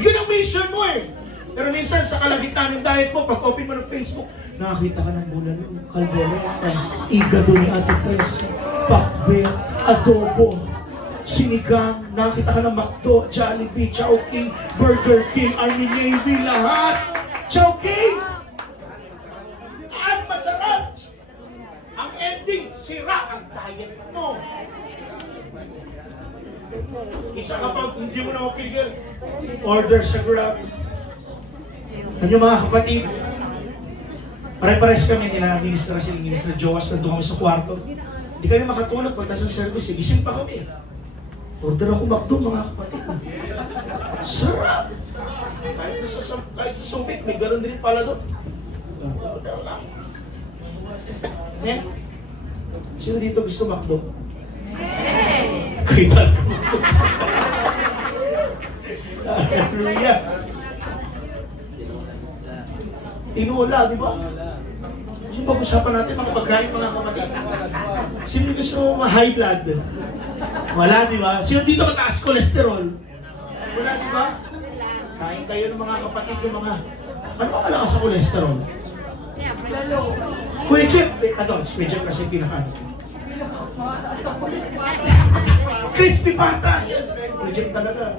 Yun ang mission mo eh. Pero minsan sa kalagitnaan ng diet mo, pag open mo ng Facebook, nakakita ka ng bulan, kaldereta, igado ni Ate Pres, pakbet, adobo, sinigang, nakakita ka ng McDo, Jollibee, Chowking, Burger King, Army Navy, lahat. Chowking! Ang masarap! Ang ending, sira ang diet mo. Isa ka pang hindi mo na mapigil, order sa Grab. Kanyo mga kapatid, pare-pares kami nila, Minister Joas, nandun kami sa kwarto. Hindi kami makatulog pagtas ng service, gising pa kami. Order ako McDo, mga kapatid. Sarap! Kahit sa sumpit, may gano'n din pala doon. Order lang. Sino dito gusto McDo? Kita ko. Hallelujah. Tinola, di ba? Yung pag-usapan natin, mga pagkain, mga kapatid. Sino gusto mo ma-high blood? Wala, di ba? Sino dito mataas cholesterol? Wala, di ba? Kain kayo ng mga kapatid, yung mga... Ano ba malakas sa cholesterol? Kuya Jeff, Kuya Jeff kasi pinaka. Crispy pata! Kuya Jeff talaga.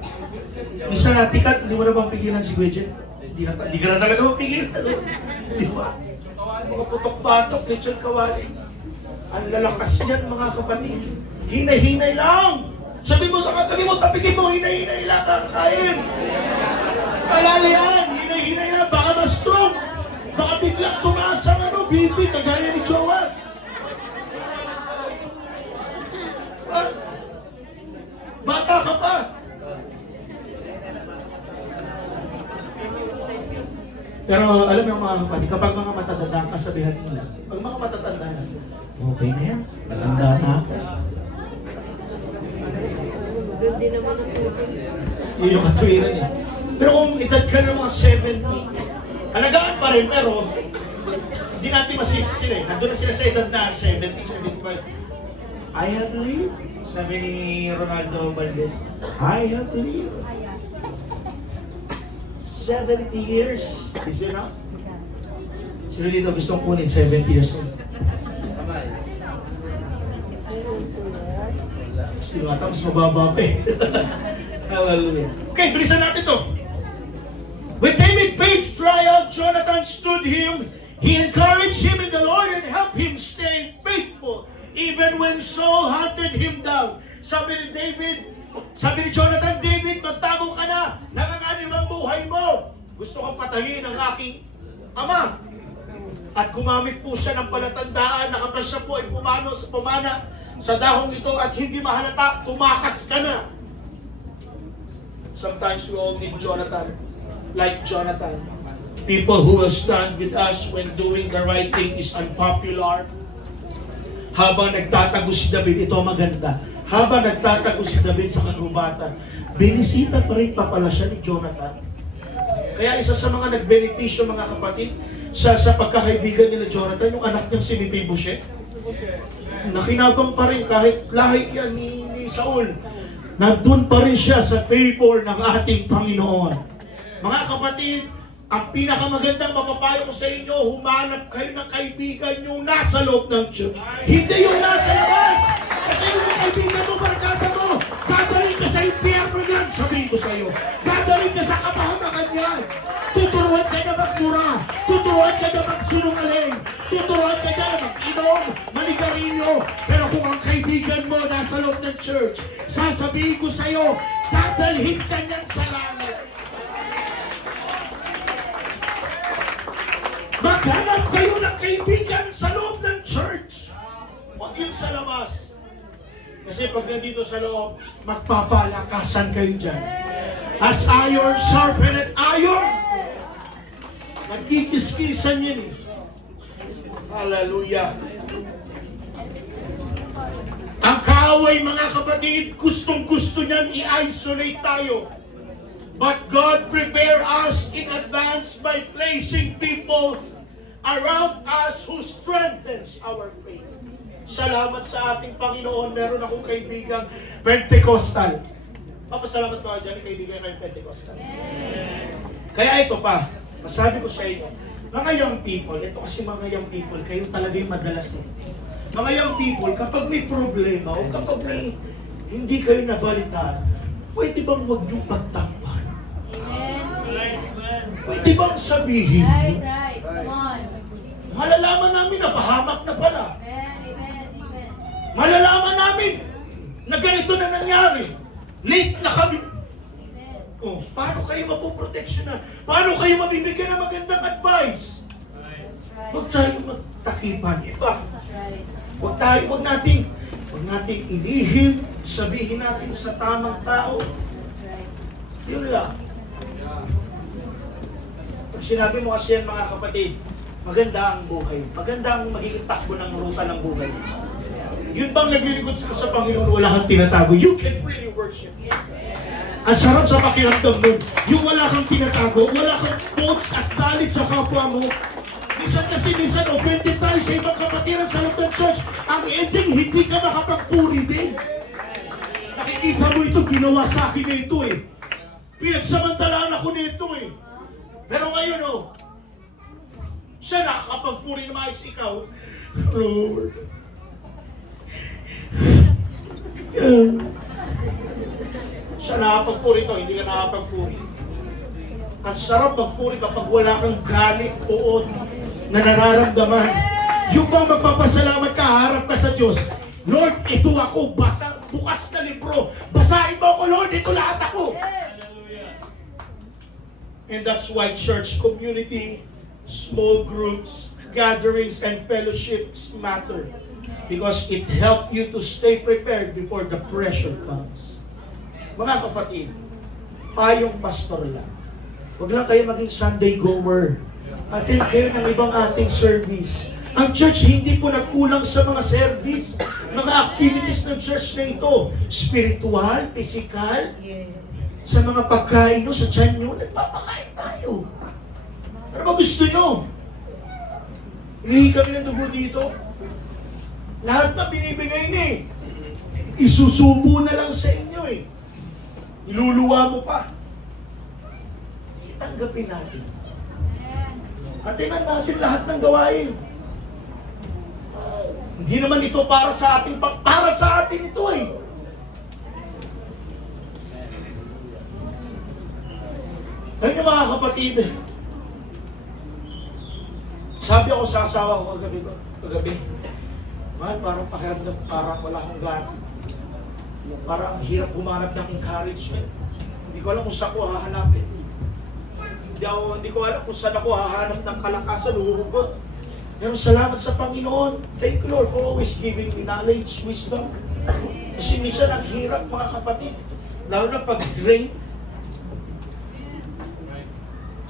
Minsan natikat, hindi mo na bang pigilan si Kuya Jeff? Hindi ka na talaga mapigil. Di ba? Mga putok-batok, lechon kawali. Ang lalakas niyan, mga kapatid. Hinay-hinay lang. Sabi mo sa katabi mo, tapigin mo, hinay-hinay lang kakain. Alala yan, hinay-hinay lang. Baka ma-stroke. Baka biglang tumaas ang BP, kagaya ni Joas. Bata ka pa. Pero alam mo mga kapatid, kapag mga matatanda ang kasabihan nila, pag mga matatanda na, okay na yan, matanda na ako. Yun yung katuwiran eh. Pero kung edad ka ng mga 70, alagaan pa rin, pero hindi natin masisi sila eh. Nandun na sila sa edad na 70, 75. I have lived. Sabi ni Ronaldo Valdez, I have lived 70 years. Is it not? Sino dito gustong kunin 70 years old? Gusto nga tapos mababa pa eh. Hallelujah. Okay, bilisan natin to. When David faced trial, Jonathan stood him. He encouraged him in the Lord and helped him stay faithful even when Saul hunted him down. Sabi ni Jonathan, David, magtago ka na. Nanganganib ang buhay mo. Gusto kang patayin ang aking ama. At gumamit po siya ng palatandaan na kapag siya po ay pumana sa dahong ito at hindi mahalata, tumakas ka na. Sometimes we all need Jonathan. Like Jonathan. People who will stand with us when doing the right thing is unpopular. Habang nagtatago si David, ito maganda. Habang nagtatago si David sa kagubatan, binisita pa rin papala siya ni Jonathan. Kaya isa sa mga nagbenepisyo mga kapatid, sa pagkakaibigan nila Jonathan, yung anak niyang si Mephibosheth, nakinabang pa rin kahit lahi yan ni Saul. Nandun pa rin siya sa favor ng ating Panginoon. Mga kapatid, ang pinakamagandang mapapayo ko sa inyo, humanap kayo ng kaibigan yung nasa loob ng Diyos. Hindi yung nasa labas. Kasi yung kaibigan mo, barkada mo, dadalhin ka sa impyerno niyan, sabihin ko sa iyo. Dadalhin ka sa kapahamakan niyan. Tuturuan ka niya magmura. Tuturuan ka niya magsinungaling. Tuturuan ka niya mag-inom, manigarilyo. Pero kung ang kaibigan mo nasa loob ng church, sasabihin ko sa iyo, dadalhin ka niyan sa langit. Maghanap kayo ng kaibigan sa loob ng church. Huwag yun sa labas. Kasi pag nandito sa loob, magpapalakasan kayo dyan. As iron sharpened iron, nagkikiskisan yun eh. Hallelujah. Ang kaaway mga kapatid, gustong-gusto niyan i-isolate tayo. But God prepare us in advance by placing people around us who strengthens our faith. Salamat sa ating Panginoon. Meron akong kaibigang Pentecostal. Papasalamat pa dyan, kaibigan kayong Pentecostal. Kaya ito pa, masabi ko sa inyo, mga young people, ito kasi mga young people, kayo talaga yung madalas eh. Mga young people, kapag may problema o kapag may hindi kayo nabalitaan, pwede bang huwag niyong pagtakpan? Pwede bang sabihin? Right. Come on. Malalaman namin na pahamak na pala. Amen. Malalaman namin na ganito na nangyari. Late na kami. Amen. Oh, paano kayo mapoproteksyonan? Paano kayo mabibigyan ng magandang advice? Huwag tayo magtakipan. Iba. Right. Huwag nating ilihim, sabihin natin sa tamang tao. That's right. Yun lang. Pag sinabi mo kasi yan mga kapatid, maganda ang buhay. Maganda ang magiging takbo ng ruta ng buhay. Yun bang naglilingkod sa Panginoon, wala kang tinatago. You can really worship. Ang sarap sa pakiramdam nun. Yung wala kang tinatago, wala kang quotes at galit sa kapwa mo. Minsan offended tayo sa ibang kapatiran sa loob ng church. Ang ending, hindi ka makapagpuri din. Nakikita mo ito, ginawa sa akin na ito eh. Pinagsamantalaan ako nito eh. Pero ngayon siya nakakapagpuri na maayos ikaw. Lord. Siya nakakapagpuri ito, hindi ka nakakapagpuri. Ang sarap magpuri kapag wala kang galit o na nararamdaman. Yung bang magpapasalamat ka, harap ka sa Diyos. Lord, ito ako, bukas na libro. Basahin mo ako, Lord, ito lahat ako. And that's why church community, small groups, gatherings, and fellowships matter. Because it helps you to stay prepared before the pressure comes. Mga kapatid, payong pastor lang. Huwag lang kayo maging Sunday goer. Attend kayo ng ibang ating service. Ang church hindi po nagkulang sa mga service, mga activities ng church na ito. Spiritual, physical, sa mga pagkain nyo, sa tiyan nyo, nagpapakain tayo. Ano ba gusto nyo? Hihingi kami ng dugo dito. Lahat na binibigay ni. isusubo na lang sa inyo eh. Iluluwa mo pa. Tanggapin natin. Atinan natin lahat ng gawain. Hindi naman ito para sa atin, para sa atin ito eh. Alam niyo mga kapatid, sabi ako sa asawa ko kagabi, mahal, parang pakiramdam, parang wala akong gana. Parang ang hirap humanap ng encouragement. Hindi ko alam kung saan ko hahanapin. Hindi ko alam kung saan ako hahanap ng kalakasan, huhugot. Pero salamat sa Panginoon. Thank you, Lord, for always giving me knowledge, wisdom. Kasi minsan ang hirap, mga kapatid. Lalo na pag-drain.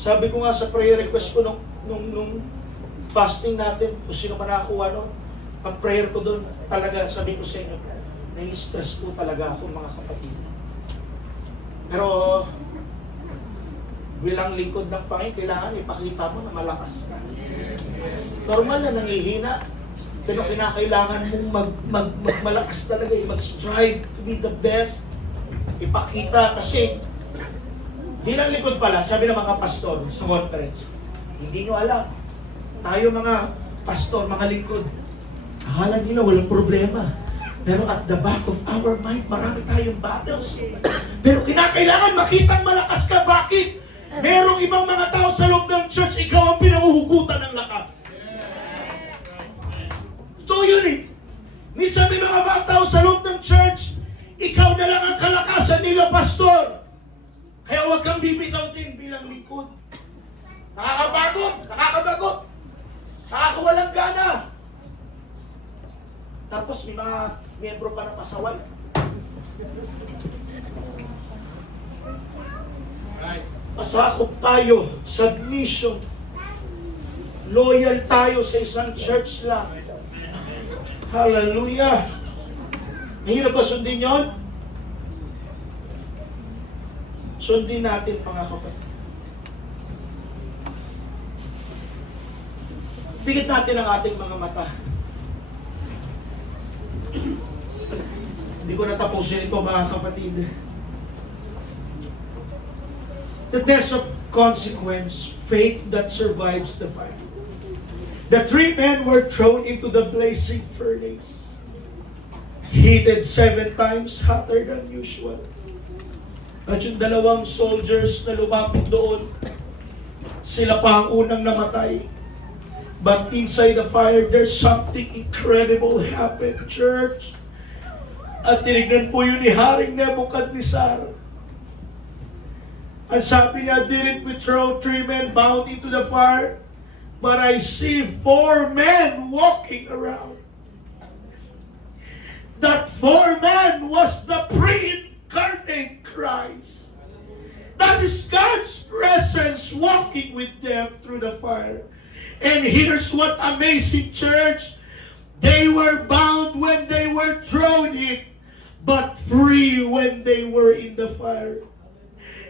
Sabi ko nga sa prayer request ko nung fasting natin, kung sino man nakakuha nun, ang prayer ko doon, talaga sabi ko sa inyo, nai-stress po talaga ako, mga kapatid. Pero, bilang lingkod ng Panginoon, kailangan ipakita mo na malakas ka. Normal na nangihina, pero kinakailangan mong magmalakas talaga, mag-strive to be the best. Ipakita kasi, bilang lingkod pala, sabi ng mga pastor sa conference, hindi nyo alam, tayo mga pastor, mga lingkod, akala nila walang problema. Pero at the back of our mind, marami tayong battles. Pero kinakailangan makitang malakas ka. Bakit? Merong ibang mga tao sa loob ng church, ikaw ang pinahuhugutan ng lakas. So yun eh. Minsan may mga tao sa loob ng church, ikaw na lang ang kalakasan nila, pastor. Kaya huwag kang bibitaw din bilang lingkod. Nakakabagot, nakakawalang gana. Tapos may mga miyembro pa na pasaway. Pasakop tayo, submission. Loyal tayo sa isang church lang. Hallelujah. Mahirap ba sundin yun? Sundin natin, mga kapatid. Pigit natin ang ating mga mata. Hindi ko natapusin ito, mga kapatid. The test of consequence, faith that survives the fire. The 3 men were thrown into the blazing furnace, heated 7 times hotter than usual. At yung 2 soldiers na lumapit doon, sila pa ang unang namatay. But inside the fire, there's something incredible happened, church. At tinignan po yun ni Haring Nebuchadnezzar. Ang sabi niya, didn't we throw 3 men bound into the fire? But I see 4 men walking around. That 4 men was the pre-incarnate Christ. That is God's presence walking with them through the fire. And here's what amazing, church. They were bound when they were thrown in, but free when they were in the fire.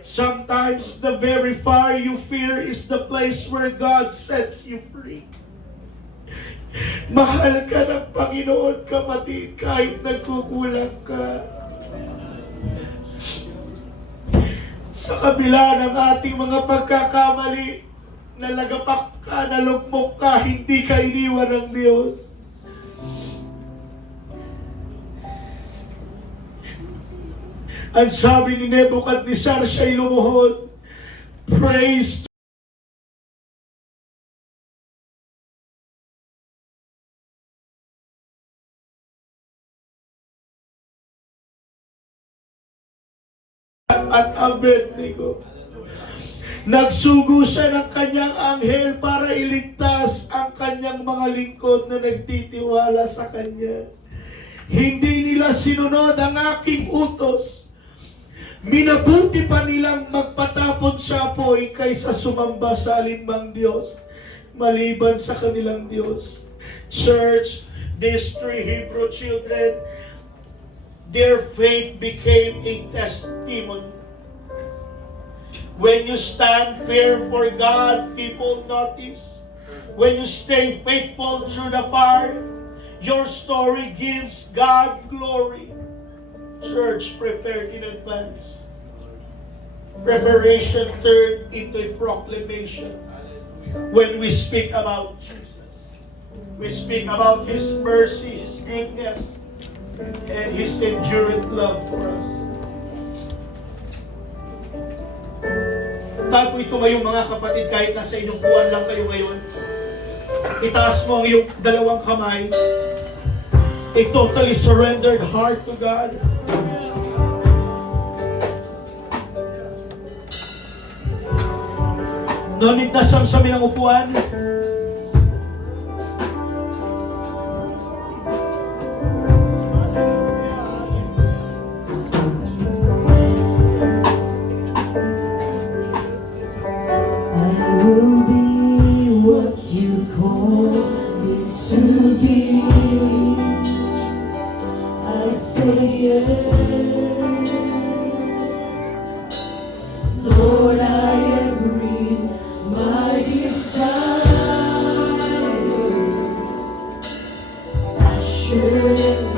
Sometimes the very fire you fear is the place where God sets you free. Mahal ka ng Panginoon, kapatid, kahit nagkukulang ka. Sa kabila ng ating mga pagkakamali, nalagapak ka, nalugmok ka, hindi ka iniwan ng Diyos. Ang sabi ni Nebuchadnezzar, siya'y lumuhod. Praise at Abednego. Nagsugo siya ng kanyang anghel para iligtas ang kanyang mga lingkod na nagtitiwala sa kanya. Hindi nila sinunod ang aking utos. Minabuti pa nilang magpatapon sa apoy kaysa sumamba sa alinmang Diyos maliban sa kanilang Diyos. Church, these 3 Hebrew children, their faith became a testimony. When you stand firm for God, people notice. When you stay faithful through the fire, your story gives God glory. church prepared in advance. Preparation turned into a proclamation. When we speak about Jesus, we speak about His mercy, His goodness, and His enduring love for us. Tayo ito ngayong mga kapatid, kahit nasa inyong buwan lang kayo ngayon, itaas mo ang iyong dalawang kamay, a totally surrendered heart to God. No need na samsamin ang upuan. I will be what you call me to be. I say yes, Lord, I agree. My desire, assured and